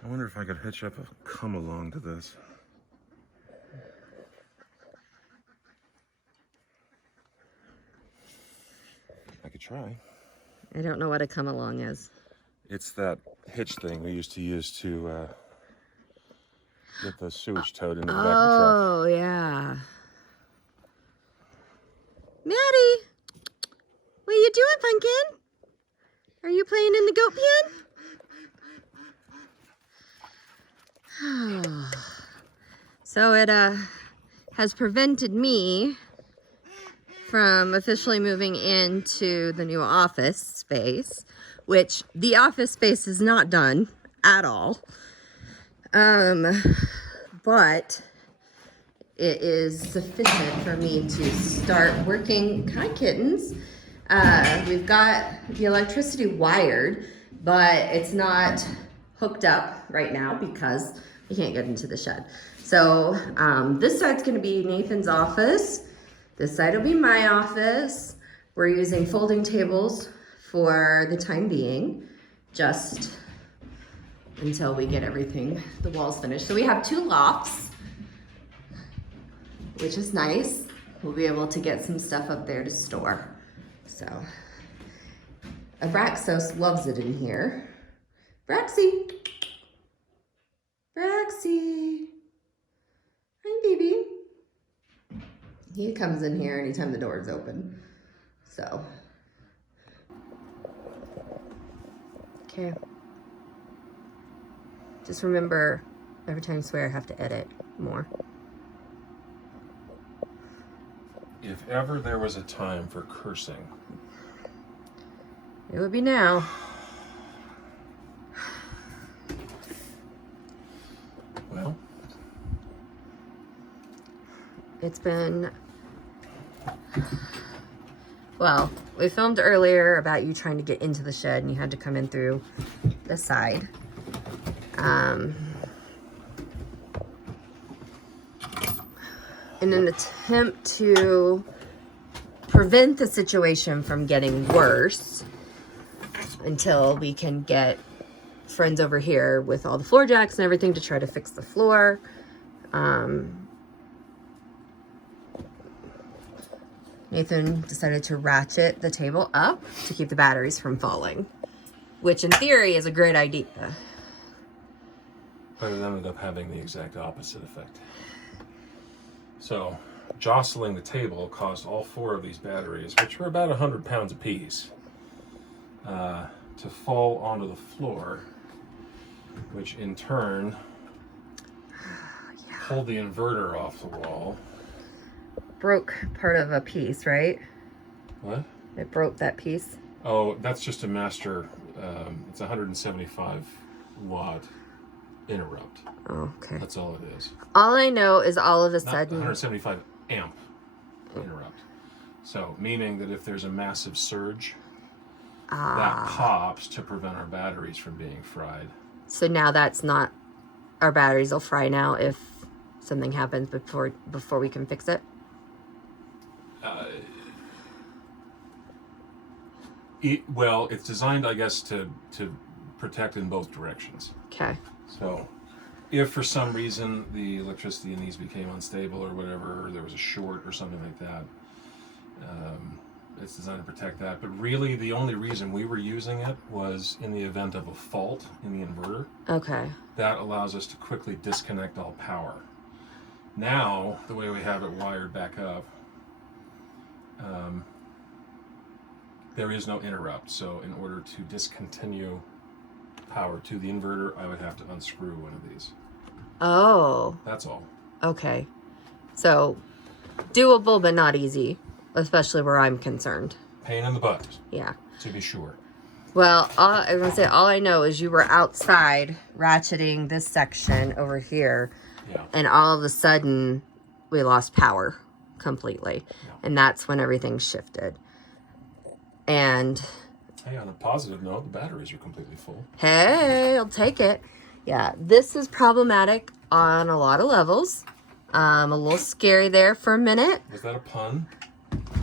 I wonder if I could hitch up a come along to this. I could try. I don't know what a come along is. It's that hitch thing we used to use to get the sewage towed into the back of the truck. Oh, yeah. Maddie, what are you doing, Pumpkin? Are you playing in the goat pen? So it has prevented me from officially moving into the new office space, which the office space is not done at all. But it is sufficient for me to start working. Hi, kittens. We've got the electricity wired, but it's not hooked up right now because we can't get into the shed. So this side's gonna be Nathan's office. This side will be my office. We're using folding tables for the time being, just until we get everything, the walls finished. So we have 2 lofts, which is nice. We'll be able to get some stuff up there to store. So Abraxos loves it in here. Braxy. Braxy. Hi, baby. He comes in here anytime the door is open. So. Okay. Just remember, every time you swear, I have to edit more. If ever there was a time for cursing, It would be now. well, It's been... Well, we filmed earlier about you trying to get into the shed and you had to come in through the side. In an attempt to prevent the situation from getting worse until we can get friends over here with all the floor jacks and everything to try to fix the floor. Nathan decided to ratchet the table up to keep the batteries from falling, which in theory is a great idea. but it ended up having the exact opposite effect. So, jostling the table caused all 4 of these batteries, which were about 100 pounds apiece, to fall onto the floor, which in turn pulled the inverter off the wall. Broke part of a piece, right? What? It broke that piece. Oh, that's just a master, it's a 175 watt interrupt. Oh, okay. That's all it is. All I know is all of a Not sudden... 175 amp interrupt. So, meaning that if there's a massive surge, that pops to prevent our batteries from being fried. So now that's not... Our batteries will fry now if something happens before we can fix it? Well, it's designed, I guess, to protect in both directions. Okay. So, if for some reason the electricity in these became unstable or whatever, or there was a short or something like that, it's designed to protect that. But really, the only reason we were using it was in the event of a fault in the inverter. Okay. That allows us to quickly disconnect all power. Now, the way we have it wired back up, there is no interrupt. So in order to discontinue power to the inverter, I would have to unscrew one of these. Oh. That's all. Okay. So, doable but not easy, especially where I'm concerned. Pain in the butt, Yeah. to be sure. Well, I'm going to say all I know is you were outside ratcheting this section over here, Yeah. and all of a sudden we lost power completely. Yeah. And that's when everything shifted. And Hey, on a positive note, the batteries are completely full. hey, I'll take it. Yeah, this is problematic on a lot of levels. A little scary there for a minute. Was that a pun?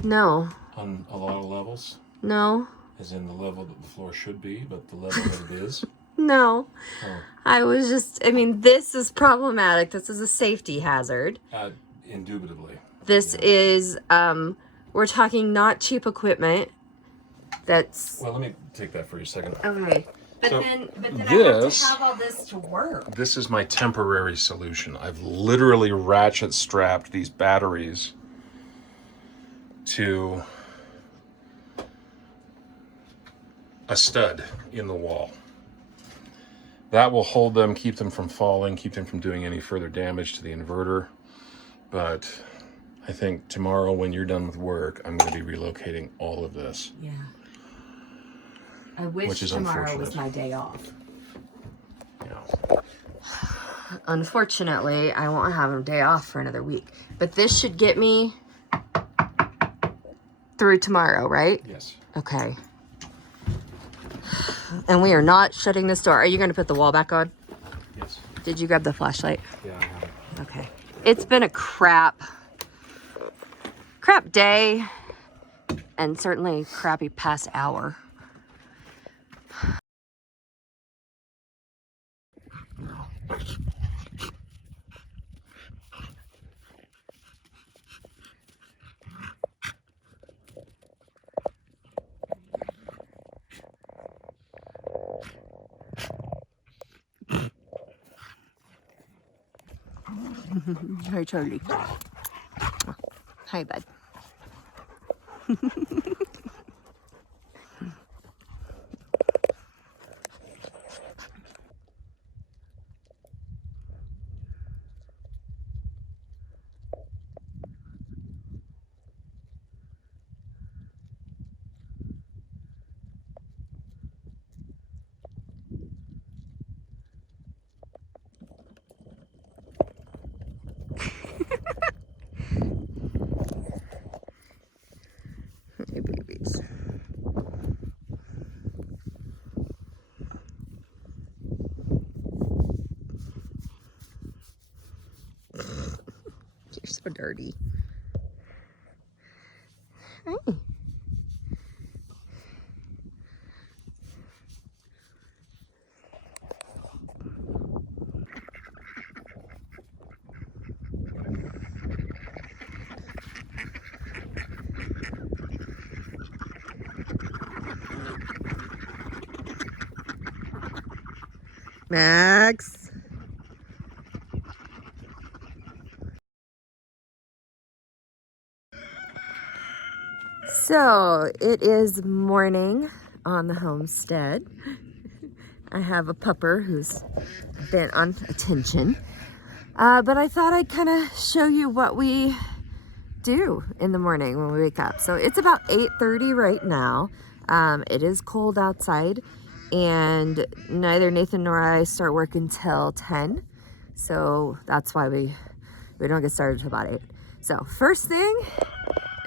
No, On a lot of levels? no, As in the level that the floor should be, but the level that it is? no. Oh, I mean, this is problematic. This is a safety hazard. indubitably. This is, we're talking not cheap equipment. That's... Well, let me take that for you a second. Okay. But So, then I have this- to have all this to work. This is my temporary solution. I've literally ratchet strapped these batteries to a stud in the wall. That will hold them, keep them from falling, keep them from doing any further damage to the inverter. But I think tomorrow when you're done with work, I'm going to be relocating all of this. Yeah. I wish Which is tomorrow was unfortunate. my day off. Yeah. Unfortunately, I won't have a day off for another week. But this should get me through tomorrow, right? Yes. Okay. And we are not shutting this door. Are you going to put the wall back on? Yes. Did you grab the flashlight? Yeah, I have it. Okay. It's been a crap day, and certainly crappy past hour. Hi, Charlie. Hi, bud. Hey, babies. You're so dirty. Hi. Max. So it is morning on the homestead. I have a pupper who's been on attention. But I thought I'd kind of show you what we do in the morning when we wake up. So it's about 8:30 right now. It is cold outside, and neither Nathan nor I start work until 10. So that's why we don't get started until about 8. So first thing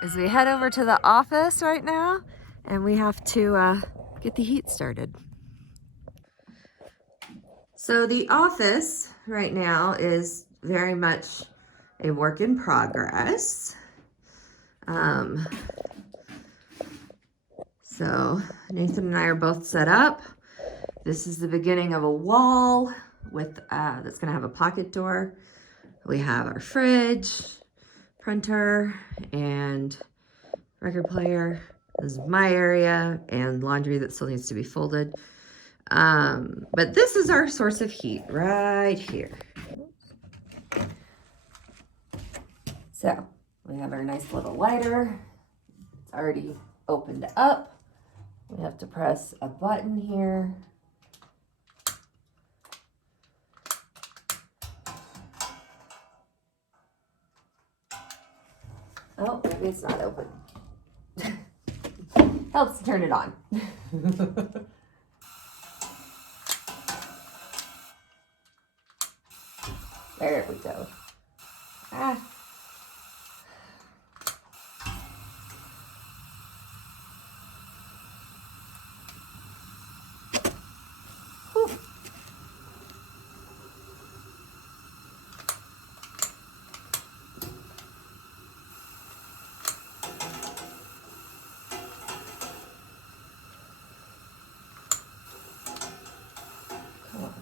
is we head over to the office right now, and we have to get the heat started. So the office right now is very much a work in progress. So Nathan and I are both set up. This is the beginning of a wall with that's gonna have a pocket door. We have our fridge, printer, and record player. This is my area, and laundry that still needs to be folded. But this is our source of heat right here. So we have our nice little lighter. It's already opened up. We have to press a button here. Oh, maybe it's not open. Helps to turn it on. There we go. Ah. Whew. Come on.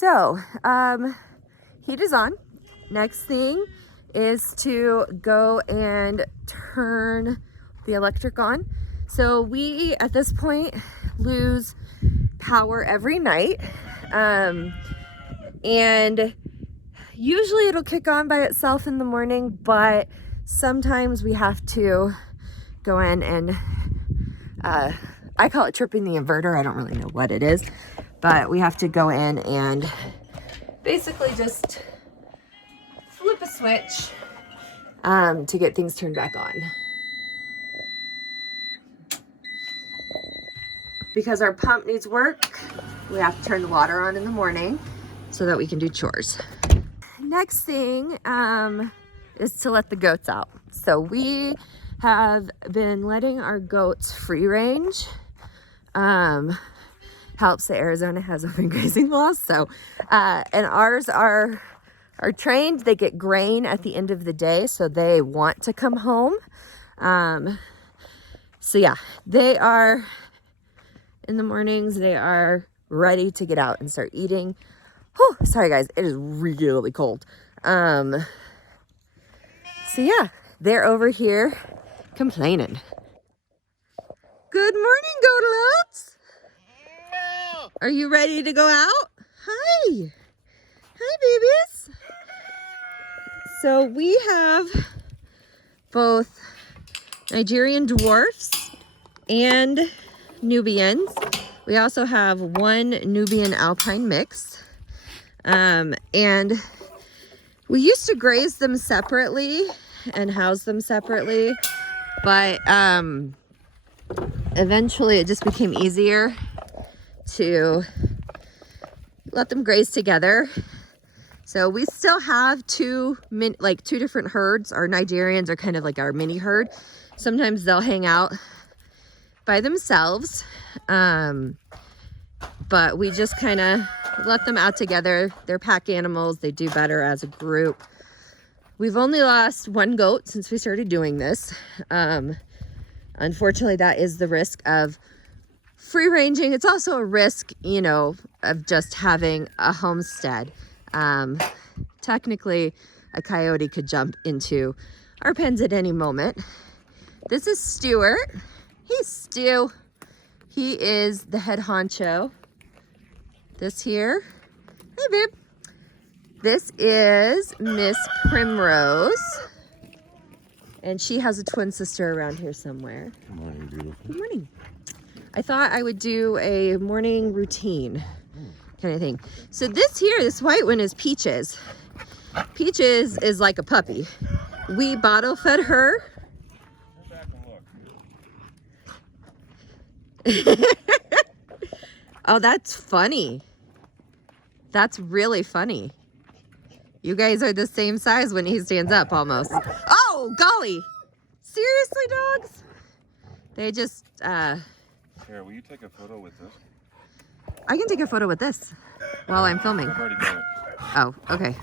So, heat is on. Next thing is to go and turn the electric on. So we, at this point, lose power every night. And usually it'll kick on by itself in the morning, but sometimes we have to go in and, I call it tripping the inverter. I don't really know what it is, but we have to go in and basically just flip a switch to get things turned back on. Because our pump needs work, we have to turn the water on in the morning so that we can do chores. Next thing is to let the goats out. So we have been letting our goats free range. Helps that Arizona has open grazing laws. So, and ours are trained. They get grain at the end of the day, so they want to come home. So yeah, they are, in the mornings, they are ready to get out and start eating. Oh, sorry guys, it is really cold. So yeah, they're over here complaining. Good morning, Goldalots. Are you ready to go out? Hi. Hi, babies. So we have both Nigerian dwarfs and Nubians. We also have one Nubian Alpine mix. And we used to graze them separately and house them separately, but eventually it just became easier to let them graze together. So we still have two different herds. Our Nigerians are kind of like our mini herd. Sometimes they'll hang out by themselves, but we just kind of let them out together. They're pack animals. They do better as a group. We've only lost one goat since we started doing this. Unfortunately, that is the risk of free ranging. It's also a risk, you know, of just having a homestead. Technically, a coyote could jump into our pens at any moment. This is Stuart. He's Stu. He is the head honcho. This here, hey babe. This is Miss Primrose. And she has a twin sister around here somewhere. Good morning, beautiful. Good morning. I thought I would do a morning routine kind of thing. So this here, this white one is Peaches. Peaches is like a puppy. We bottle fed her. Go back and look. Oh, that's funny. That's really funny. You guys are the same size when he stands up almost. Oh, golly. Seriously, dogs? They just, Here, will you take a photo with this? I can take a photo with this while I'm filming. I've already got it. Oh, okay.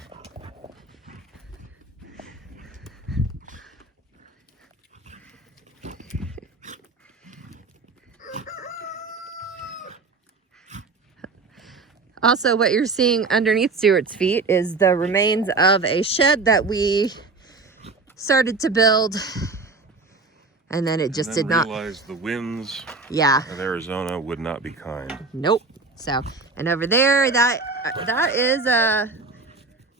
Also, what you're seeing underneath Stuart's feet is the remains of a shed that we started to build, and then it just did not. Realized the winds Yeah. of Arizona would not be kind. Nope. So, and over there, that is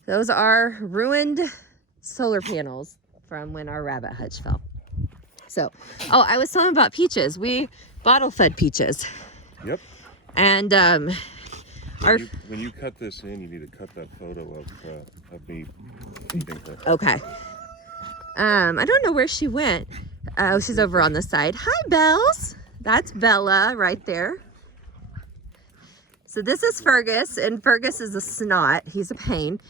those are ruined solar panels from when our rabbit hutch fell. So, oh, I was telling about Peaches. We bottle fed Peaches, Yep. and When you cut this in, you need to cut that photo of me feeding her. okay. I don't know where she went. Oh, she's over on the side. Hi, Bells. That's Bella right there. So this is Fergus, and Fergus is a snot. He's a pain.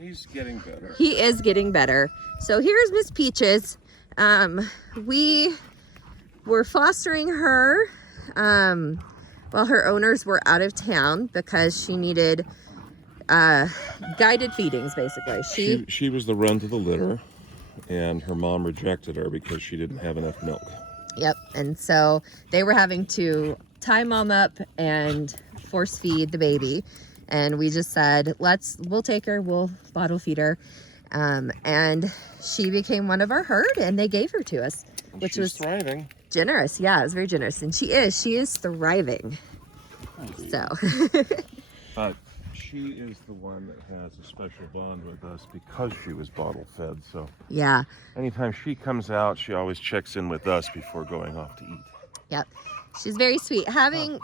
He's getting better. He is getting better. So here's Miss Peaches. We were fostering her while her owners were out of town because she needed guided feedings, basically. She was the run to the litter, and her mom rejected her because she didn't have enough milk. Yep. And so they were having to tie mom up and force feed the baby. And we just said, we'll take her, we'll bottle feed her. And she became one of our herd, and they gave her to us, which She's was thriving. generous. Yeah, it was very generous. And she is thriving. So, But she is the one that has a special bond with us because she was bottle fed. So yeah. anytime she comes out, she always checks in with us before going off to eat. Yep. She's very sweet. Having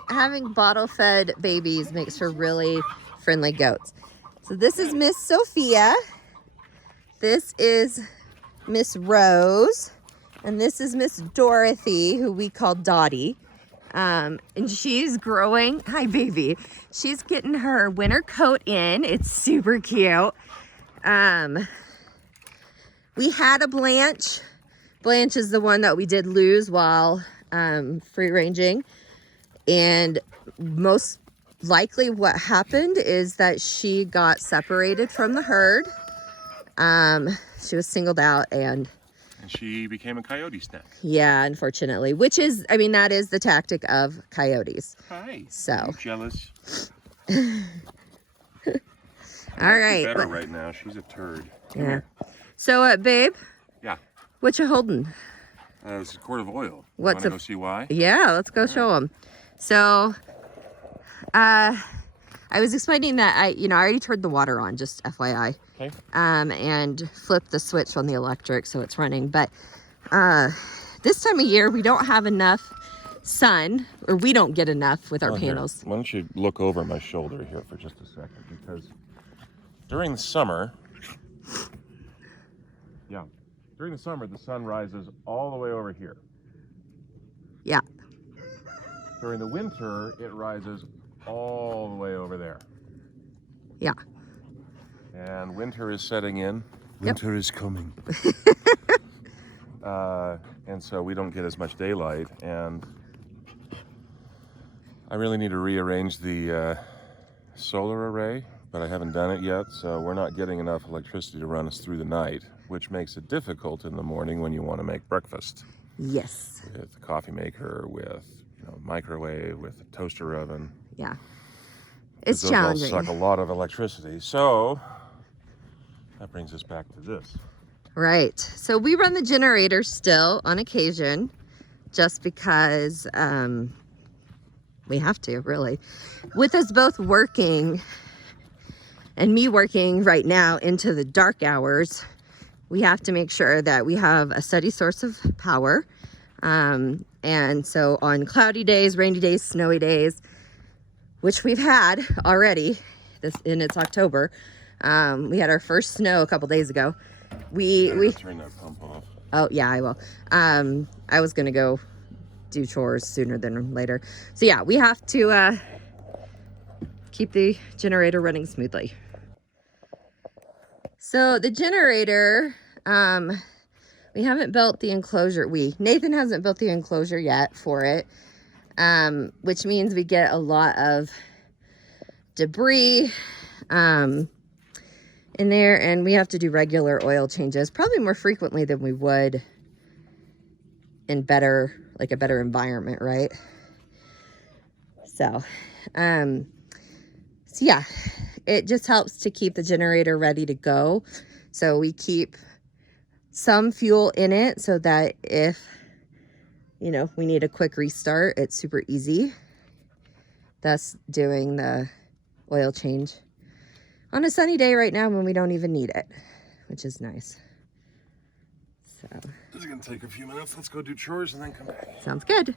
bottle fed babies makes for really friendly goats. So this is Miss Sophia. This is Miss Rose. And this is Miss Dorothy, who we call Dottie. And she's growing. Hi, baby. She's getting her winter coat in. It's super cute. We had a Blanche. Blanche is the one that we did lose while free ranging. And most likely what happened is that she got separated from the herd. She was singled out, and And she became a coyote snack. Yeah, unfortunately, which is, I mean, that is the tactic of coyotes. Hi. So. Are you jealous? All right. Better right now. She's a turd. Come Yeah. here. So, babe, Yeah. what you holding? It's a quart of oil. What's You want to go see why? Yeah, let's go show them. So, I was explaining that I already turned the water on, just FYI. Okay. And flipped the switch on the electric so it's running. But this time of year, we don't have enough sun, or we don't get enough with our panels. Why don't you look over my shoulder here for just a second? Because during the summer, the sun rises all the way over here. Yeah. During the winter, it rises all the way over there. Yeah. And winter is setting in. Winter is coming. And so we don't get as much daylight. And I really need to rearrange the solar array, but I haven't done it yet. So we're not getting enough electricity to run us through the night, which makes it difficult in the morning when you want to make breakfast. Yes. With a coffee maker, with microwave, with a toaster oven. Yeah. It's Those challenging. all suck a lot of electricity. So that brings us back to this. Right. So we run the generator still on occasion, just because we have to, really. With us both working, and me working right now into the dark hours, we have to make sure that we have a steady source of power. And so on cloudy days, rainy days, snowy days, which we've had already, and it's October. We had our first snow a couple days ago. We turn that pump off. Oh yeah, I will. I was gonna go do chores sooner than later. So yeah, we have to keep the generator running smoothly. So the generator, we haven't built the enclosure. Nathan hasn't built the enclosure yet for it, which means we get a lot of debris in there, and we have to do regular oil changes, probably more frequently than we would in a better environment, right? So yeah, it just helps to keep the generator ready to go. So we keep some fuel in it so that if we need a quick restart, it's super easy. Thus doing the oil change on a sunny day right now when we don't even need it, which is nice. So this is gonna take a few minutes. Let's go do chores and then come back. Sounds good.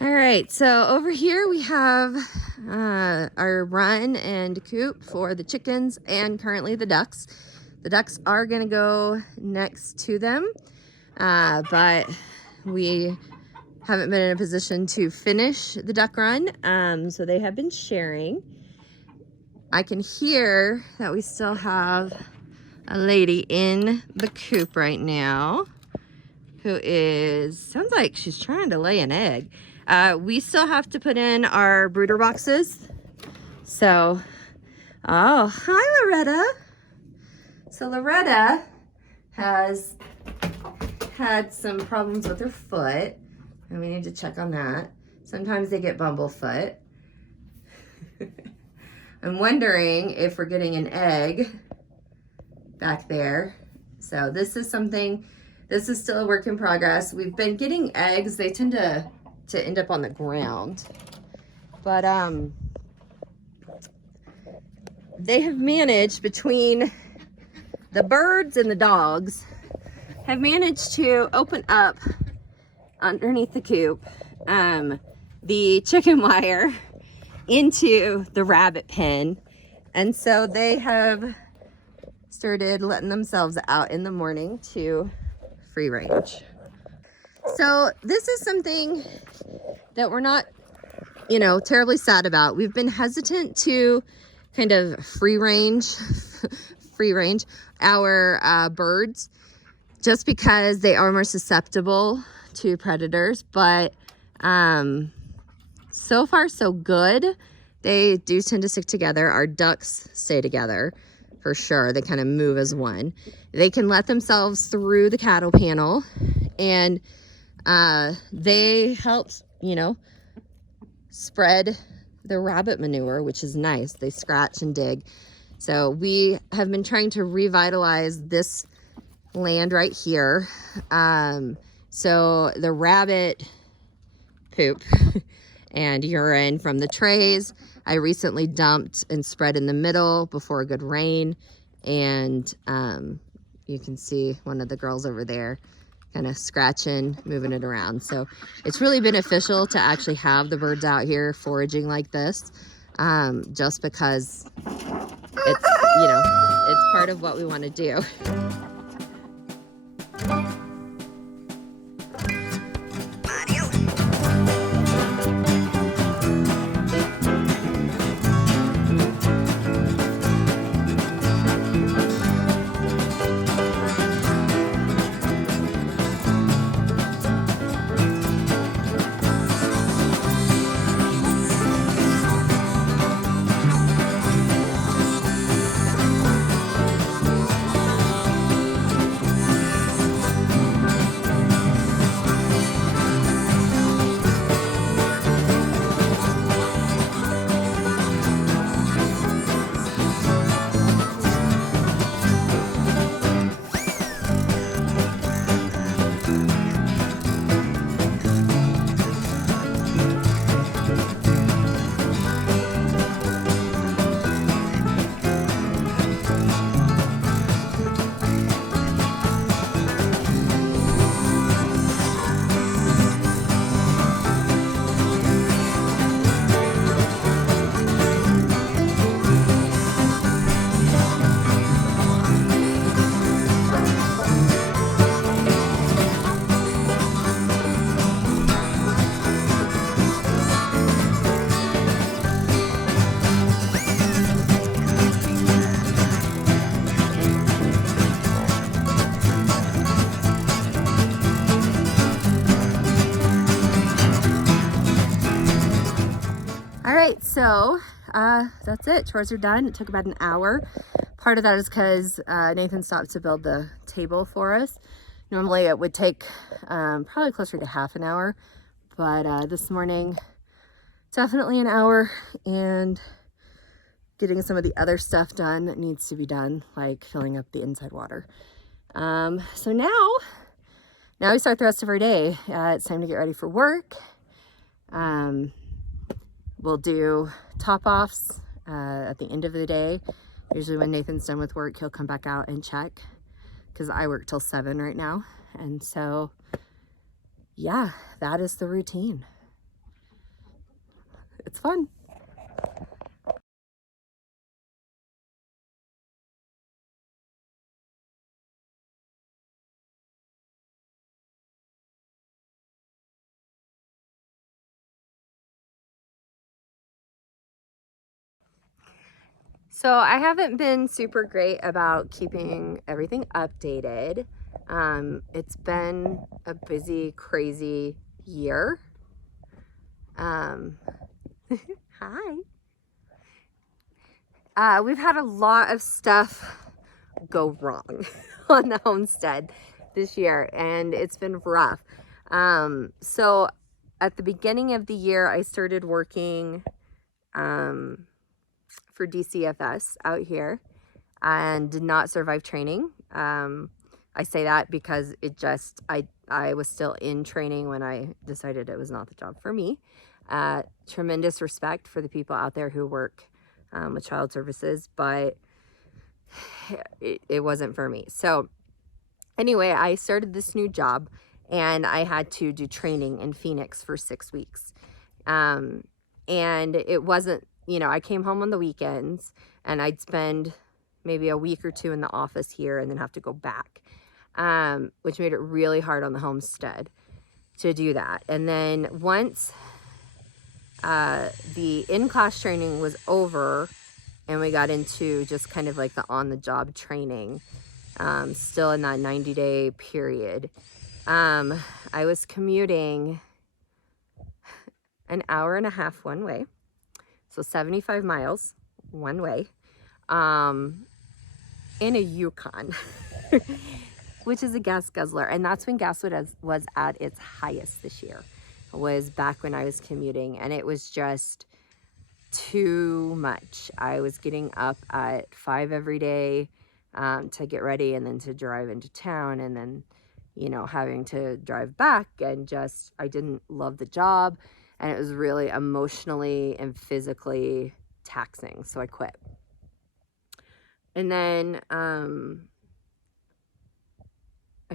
All right, so over here we have our run and coop for the chickens and currently the ducks. The ducks are gonna go next to them, but we haven't been in a position to finish the duck run, so they have been sharing. I can hear that we still have a lady in the coop right now who sounds like she's trying to lay an egg. We still have to put in our brooder boxes. So, oh, hi Loretta. So Loretta has had some problems with her foot, and we need to check on that. Sometimes they get bumblefoot. I'm wondering if we're getting an egg back there. So this is still a work in progress. We've been getting eggs. They tend to end up on the ground. But they have managed, between the birds and the dogs, have managed to open up underneath the coop the chicken wire into the rabbit pen, and so they have started letting themselves out in the morning to free range. So this is something that we're not terribly sad about. We've been hesitant to kind of free range our birds, just because they are more susceptible to predators, but so far so good. They do tend to stick together. Our ducks stay together. for sure. They kind of move as one. They can let themselves through the cattle panel, and they help, you know, spread the rabbit manure, which is nice. They scratch and dig. So we have been trying to revitalize this land right here. So the rabbit poop and urine from the trays, I recently dumped and spread in the middle before a good rain. And you can see one of the girls over there kind of scratching, moving it around. So it's really beneficial to actually have the birds out here foraging like this, just because it's, you know, it's part of what we want to do. Alright, so that's it. Chores are done. It took about an hour. Part of that is because Nathan stopped to build the table for us. Normally it would take probably closer to half an hour, but this morning definitely an hour, and getting some of the other stuff done that needs to be done, like filling up the inside water. So now we start the rest of our day. It's time to get ready for work. We'll do top-offs at the end of the day. Usually when Nathan's done with work, he'll come back out and check, because I work till 7 right now. And so, yeah, that is the routine. It's fun. So I haven't been super great about keeping everything updated. It's been a busy, crazy year. Hi. We've had a lot of stuff go wrong on the homestead this year, and it's been rough. So at the beginning of the year, I started working for DCFS out here and did not survive training. I say that because I was still in training when I decided it was not the job for me. Tremendous respect for the people out there who work with child services, but it wasn't for me. So anyway, I started this new job, and I had to do training in Phoenix for 6 weeks. And it wasn't, you know, I came home on the weekends, and I'd spend maybe a week or two in the office here and then have to go back, which made it really hard on the homestead to do that. And then once the in-class training was over and we got into just kind of like the on-the-job training, still in that 90-day period, I was commuting an hour and a half one way, so 75 miles one way, in a Yukon, which is a gas guzzler. And that's when gas was at its highest this year, was back when I was commuting, and it was just too much. I was getting up at 5 every day to get ready and then to drive into town, and then, you know, having to drive back, and just, I didn't love the job, and it was really emotionally and physically taxing. So I quit. And then I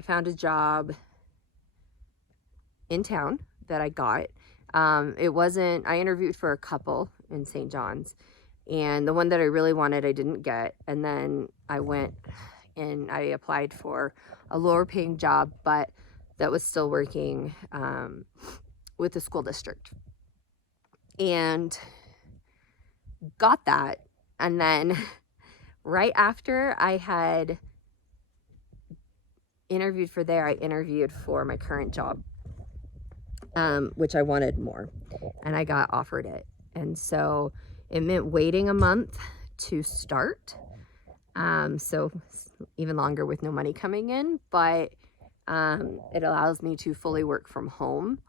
found a job in town that I got. It wasn't, I interviewed for a couple in St. John's, and the one that I really wanted, I didn't get. And then I went and I applied for a lower paying job, but that was still working with the school district, and got that. And then right after I had interviewed for there, I interviewed for my current job, which I wanted more, and I got offered it. And so it meant waiting a month to start. So even longer with no money coming in, but it allows me to fully work from home.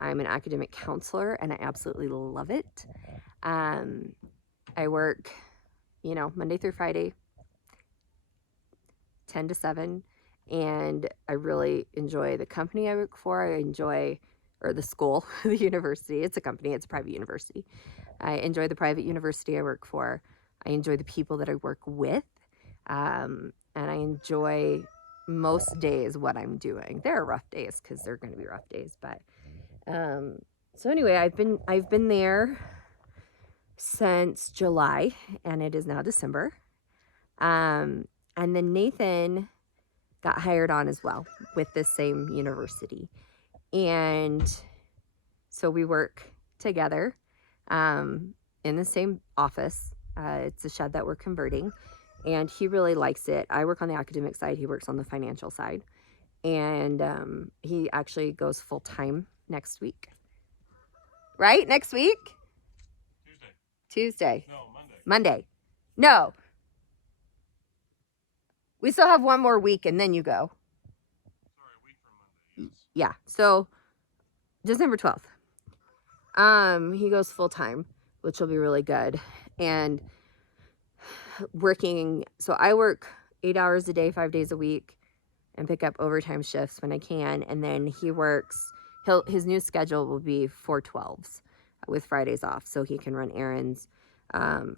I'm an academic counselor and I absolutely love it. I work, you know, Monday through Friday, 10 to 7. And I really enjoy the company I work for. I enjoy, or the school, the university. It's a company, it's a private university. I enjoy the private university I work for. I enjoy the people that I work with. And I enjoy most days what I'm doing. There are rough days because they're going to be rough days. But so anyway, I've been there since July, and it is now December. And then Nathan got hired on as well with this same university. And so we work together in the same office. It's a shed that we're converting, and he really likes it. I work on the academic side. He works on the financial side. And he actually goes full-time next week. Right? Next week? Tuesday. No, Monday. Monday. No. We still have one more week and then you go. Sorry, a week from Monday. Yes. Yeah. So December 12th. He goes full time, which will be really good. And working, so I work 8 hours a day, 5 days a week, and pick up overtime shifts when I can. And then he works, his new schedule will be 4/12s with Fridays off, so he can run errands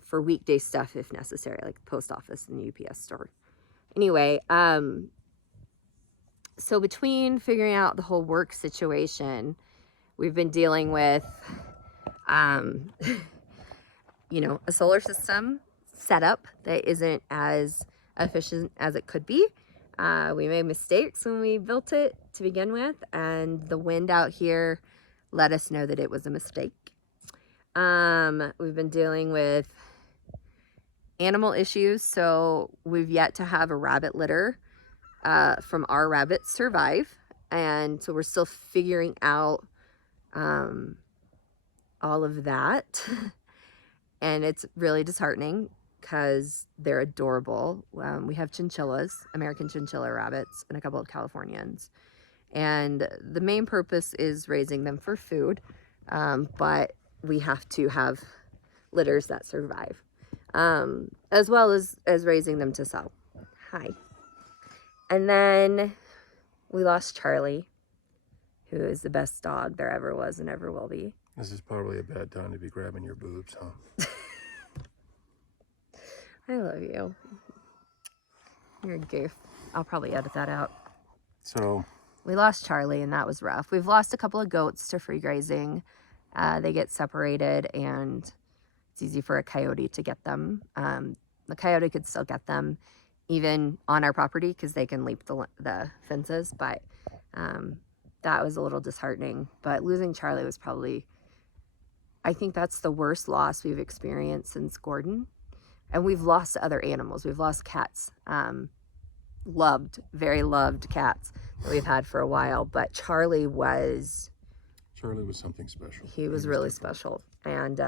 for weekday stuff if necessary, like the post office and the UPS store. Anyway, so between figuring out the whole work situation, we've been dealing with, you know, a solar system setup that isn't as efficient as it could be. We made mistakes when we built it to begin with, and the wind out here let us know that it was a mistake. We've been dealing with animal issues, so we've yet to have a rabbit litter from our rabbits survive, and so we're still figuring out all of that. And it's really disheartening because they're adorable. We have chinchillas, American chinchilla rabbits, and a couple of Californians, and the main purpose is raising them for food, but we have to have litters that survive, as well as raising them to sell. Hi. And then we lost Charlie, who is the best dog there ever was and ever will be. This is probably a bad time to be grabbing your boobs, huh? I love you. You're a goof. I'll probably edit that out. So We lost Charlie, and that was rough. We've lost a couple of goats to free grazing. They get separated, and it's easy for a coyote to get them. The coyote could still get them even on our property because they can leap the fences, but that was a little disheartening. But losing Charlie was probably, I think that's the worst loss we've experienced since Gordon. And we've lost other animals. We've lost cats, very loved cats that we've had for a while. But Charlie was something special. He was really special, and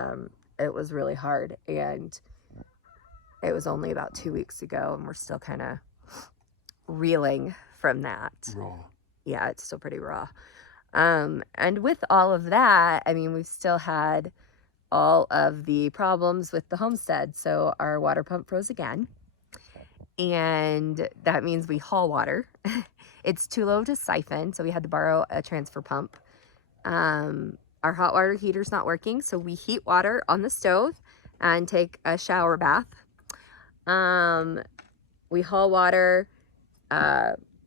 it was really hard. And it was only about 2 weeks ago, and we're still kind of reeling from that. Raw. Yeah, it's still pretty raw. And with all of that, I mean, we've still had all of the problems with the homestead. So our water pump froze again, and that means we haul water. It's too low to siphon, so we had to borrow a transfer pump. Our hot water heater's not working, so we heat water on the stove and take a shower bath. We haul water.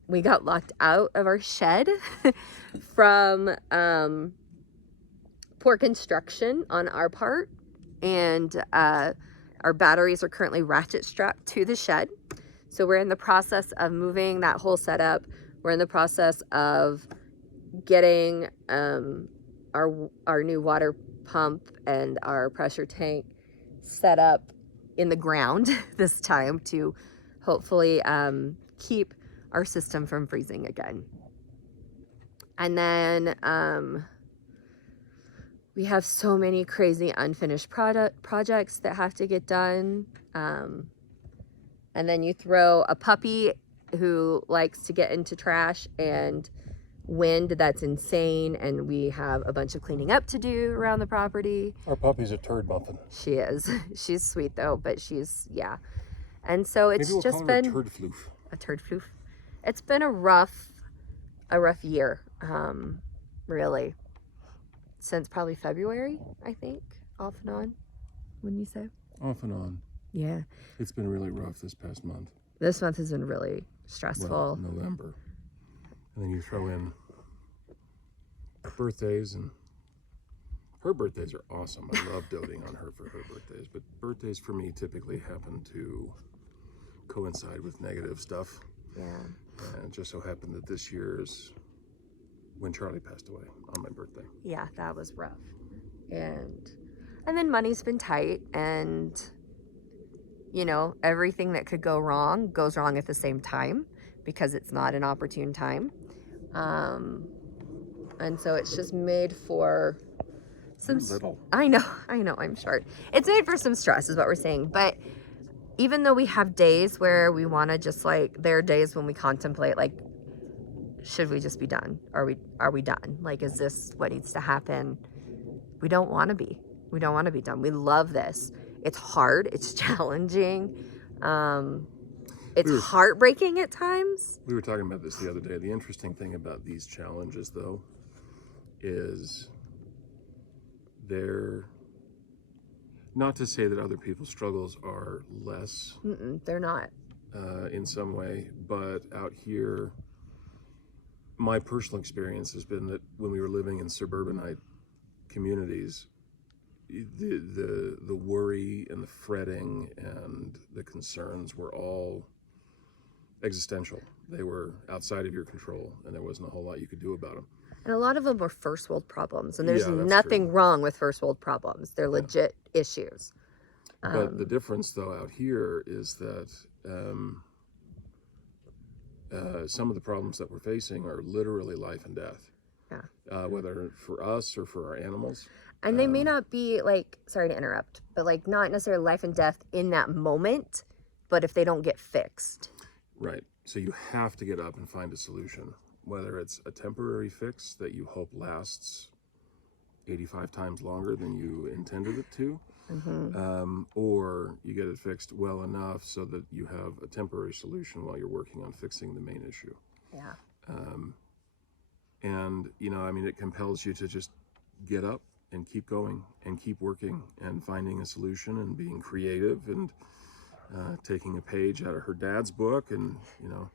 We got locked out of our shed from poor construction on our part, and our batteries are currently ratchet strapped to the shed. So we're in the process of moving that whole setup. We're in the process of getting our new water pump and our pressure tank set up in the ground this time to hopefully keep our system from freezing again. And then we have so many crazy unfinished projects that have to get done. And then you throw a puppy who likes to get into trash and wind that's insane, and we have a bunch of cleaning up to do around the property. Our puppy's a turd muffin. She is. She's sweet though, but she's, yeah. And so it's Maybe we'll just call her been a turd floof. a turd floof. It's been a rough year, really, since probably February, I think, off and on. Wouldn't you say? Off and on. Yeah. It's been really rough this past month. This month has been really stressful. Well, November. And then you throw in birthdays, and her birthdays are awesome. I love doting on her for her birthdays, but birthdays for me typically happen to coincide with negative stuff. Yeah. And it just so happened that this year is when Charlie passed away on my birthday. Yeah, that was rough. And then money's been tight, and you know, everything that could go wrong goes wrong at the same time because it's not an opportune time. And so it's just made for some Little. I know, I'm short. It's made for some stress is what we're saying. But even though we have days where we want to just like, there are days when we contemplate like, should we just be done? Are we done? Like, is this what needs to happen? We don't want to be. We don't want to be done. We love this. It's hard. It's challenging. It's heartbreaking at times. We were talking about this the other day. The interesting thing about these challenges, though, is they're not to say that other people's struggles are less. They're not. In some way, but out here, my personal experience has been that when we were living in suburbanite communities, the worry and the fretting and the concerns were all existential. They were outside of your control, and there wasn't a whole lot you could do about them. And a lot of them were first world problems, and there's Yeah, that's nothing true. wrong with first world problems. They're legit issues. But the difference, though, out here is that some of the problems that we're facing are literally life and death. Yeah. Whether for us or for our animals. And they may not be like, sorry to interrupt, but like not necessarily life and death in that moment, but if they don't get fixed. Right. So you have to get up and find a solution, whether it's a temporary fix that you hope lasts 85 times longer than you intended it to, or you get it fixed well enough so that you have a temporary solution while you're working on fixing the main issue. Yeah. And, you know, I mean, it compels you to just get up and keep going and keep working and finding a solution and being creative and taking a page out of her dad's book and, you know,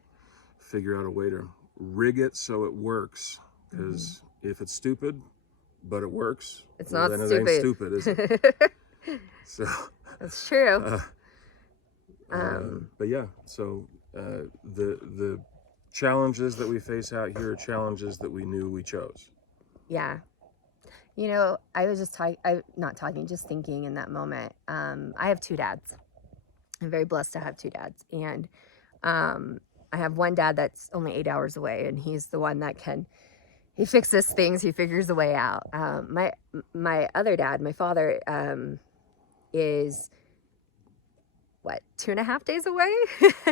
figure out a way to rig it so it works. Because if it's stupid, but it works, It's well, not then stupid. it ain't stupid, is it? So, That's true. but yeah, so the challenges that we face out here are challenges that we knew we chose. Yeah. You know, I was just just thinking in that moment. I have two dads. I'm very blessed to have two dads. And I have one dad that's only 8 hours away, and he's the one that he fixes things, he figures a way out. My other dad, my father, what, 2.5 days away?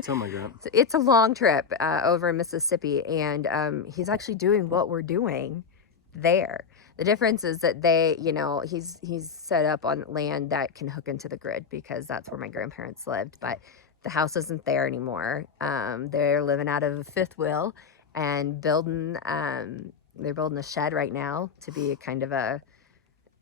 Something like that. It's a long trip over in Mississippi, and he's actually doing what we're doing there. The difference is that they, you know, he's set up on land that can hook into the grid because that's where my grandparents lived, but the house isn't there anymore. They're living out of a fifth wheel and building, they're building a shed right now to be a kind of a,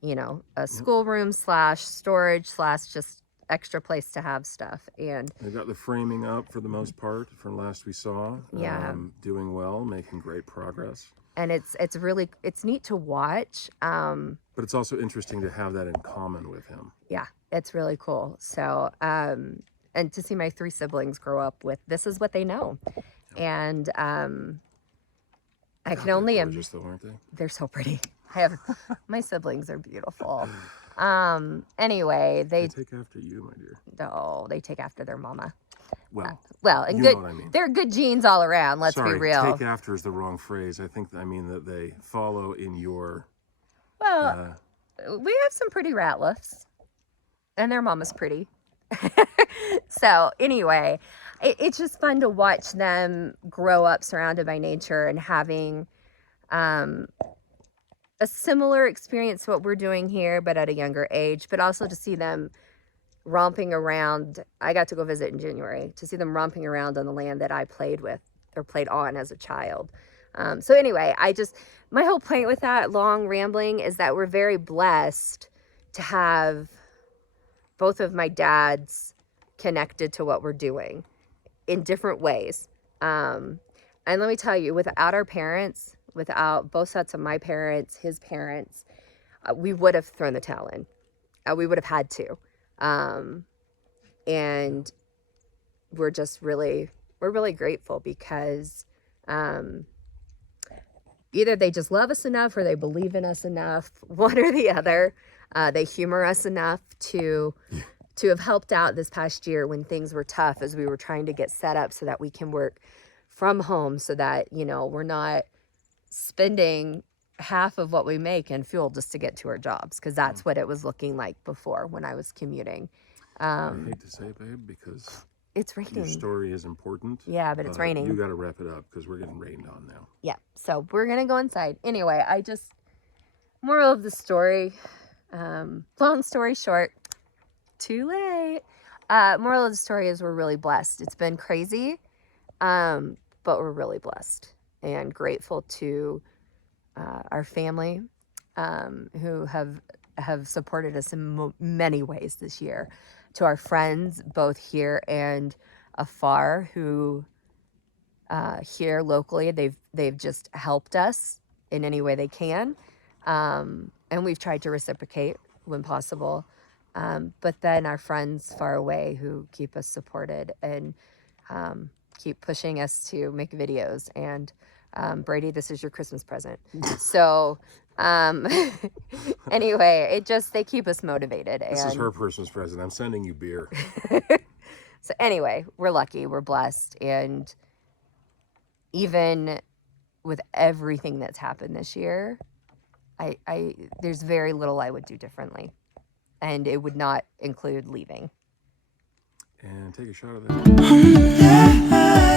you know, a schoolroom / storage / just extra place to have stuff. And They've got the framing up for the most part from last we saw. Yeah. Doing well, making great progress. and it's really, it's neat to watch. But it's also interesting to have that in common with him. Yeah, it's really cool. So, and to see my 3 siblings grow up with, this is what they know. And I can only, They're gorgeous though, aren't they? they're so pretty. I have, my siblings are beautiful. Anyway, They take after you, my dear. they take after their mama. Well, Well, and you good, know what I mean. they're good genes all around. Let's Sorry, be real. take after is the wrong phrase. I mean that they follow in your. Well, we have some pretty rattlers, and their mama's pretty. So anyway, it's just fun to watch them grow up surrounded by nature and having a similar experience to what we're doing here, but at a younger age, but also to see them romping around. I got to go visit in January, to see them romping around on the land that I played with or played on as a child. So anyway, my whole point with that long rambling is that we're very blessed to have both of my dads connected to what we're doing in different ways. And let me tell you, without our parents, without both sets of my parents, his parents, we would have thrown the towel in. We would have had to. And we're really grateful because either they just love us enough or they believe in us enough, one or the other. They humor us enough to have helped out this past year when things were tough as we were trying to get set up so that we can work from home, so that, you know, we're not spending half of what we make in fuel just to get to our jobs, because that's what it was looking like before when I was commuting. I hate to say, babe, because It's your raining. story is important. Yeah, but it's raining. You got to wrap it up because we're getting rained on now. Yeah, so we're gonna go inside. Anyway, moral of the story, long story short, too late. Moral of the story is we're really blessed. It's been crazy, but we're really blessed and grateful to our family, who have supported us in many ways this year, to our friends both here and afar who here locally they've just helped us in any way they can, and we've tried to reciprocate when possible, but then our friends far away who keep us supported and keep pushing us to make videos. And Brady, this is your Christmas present. So anyway, they keep us motivated. This is her Christmas present. I'm sending you beer. So anyway, we're lucky, we're blessed, and even with everything that's happened this year, I there's very little I would do differently, and it would not include leaving. And take a shot of that.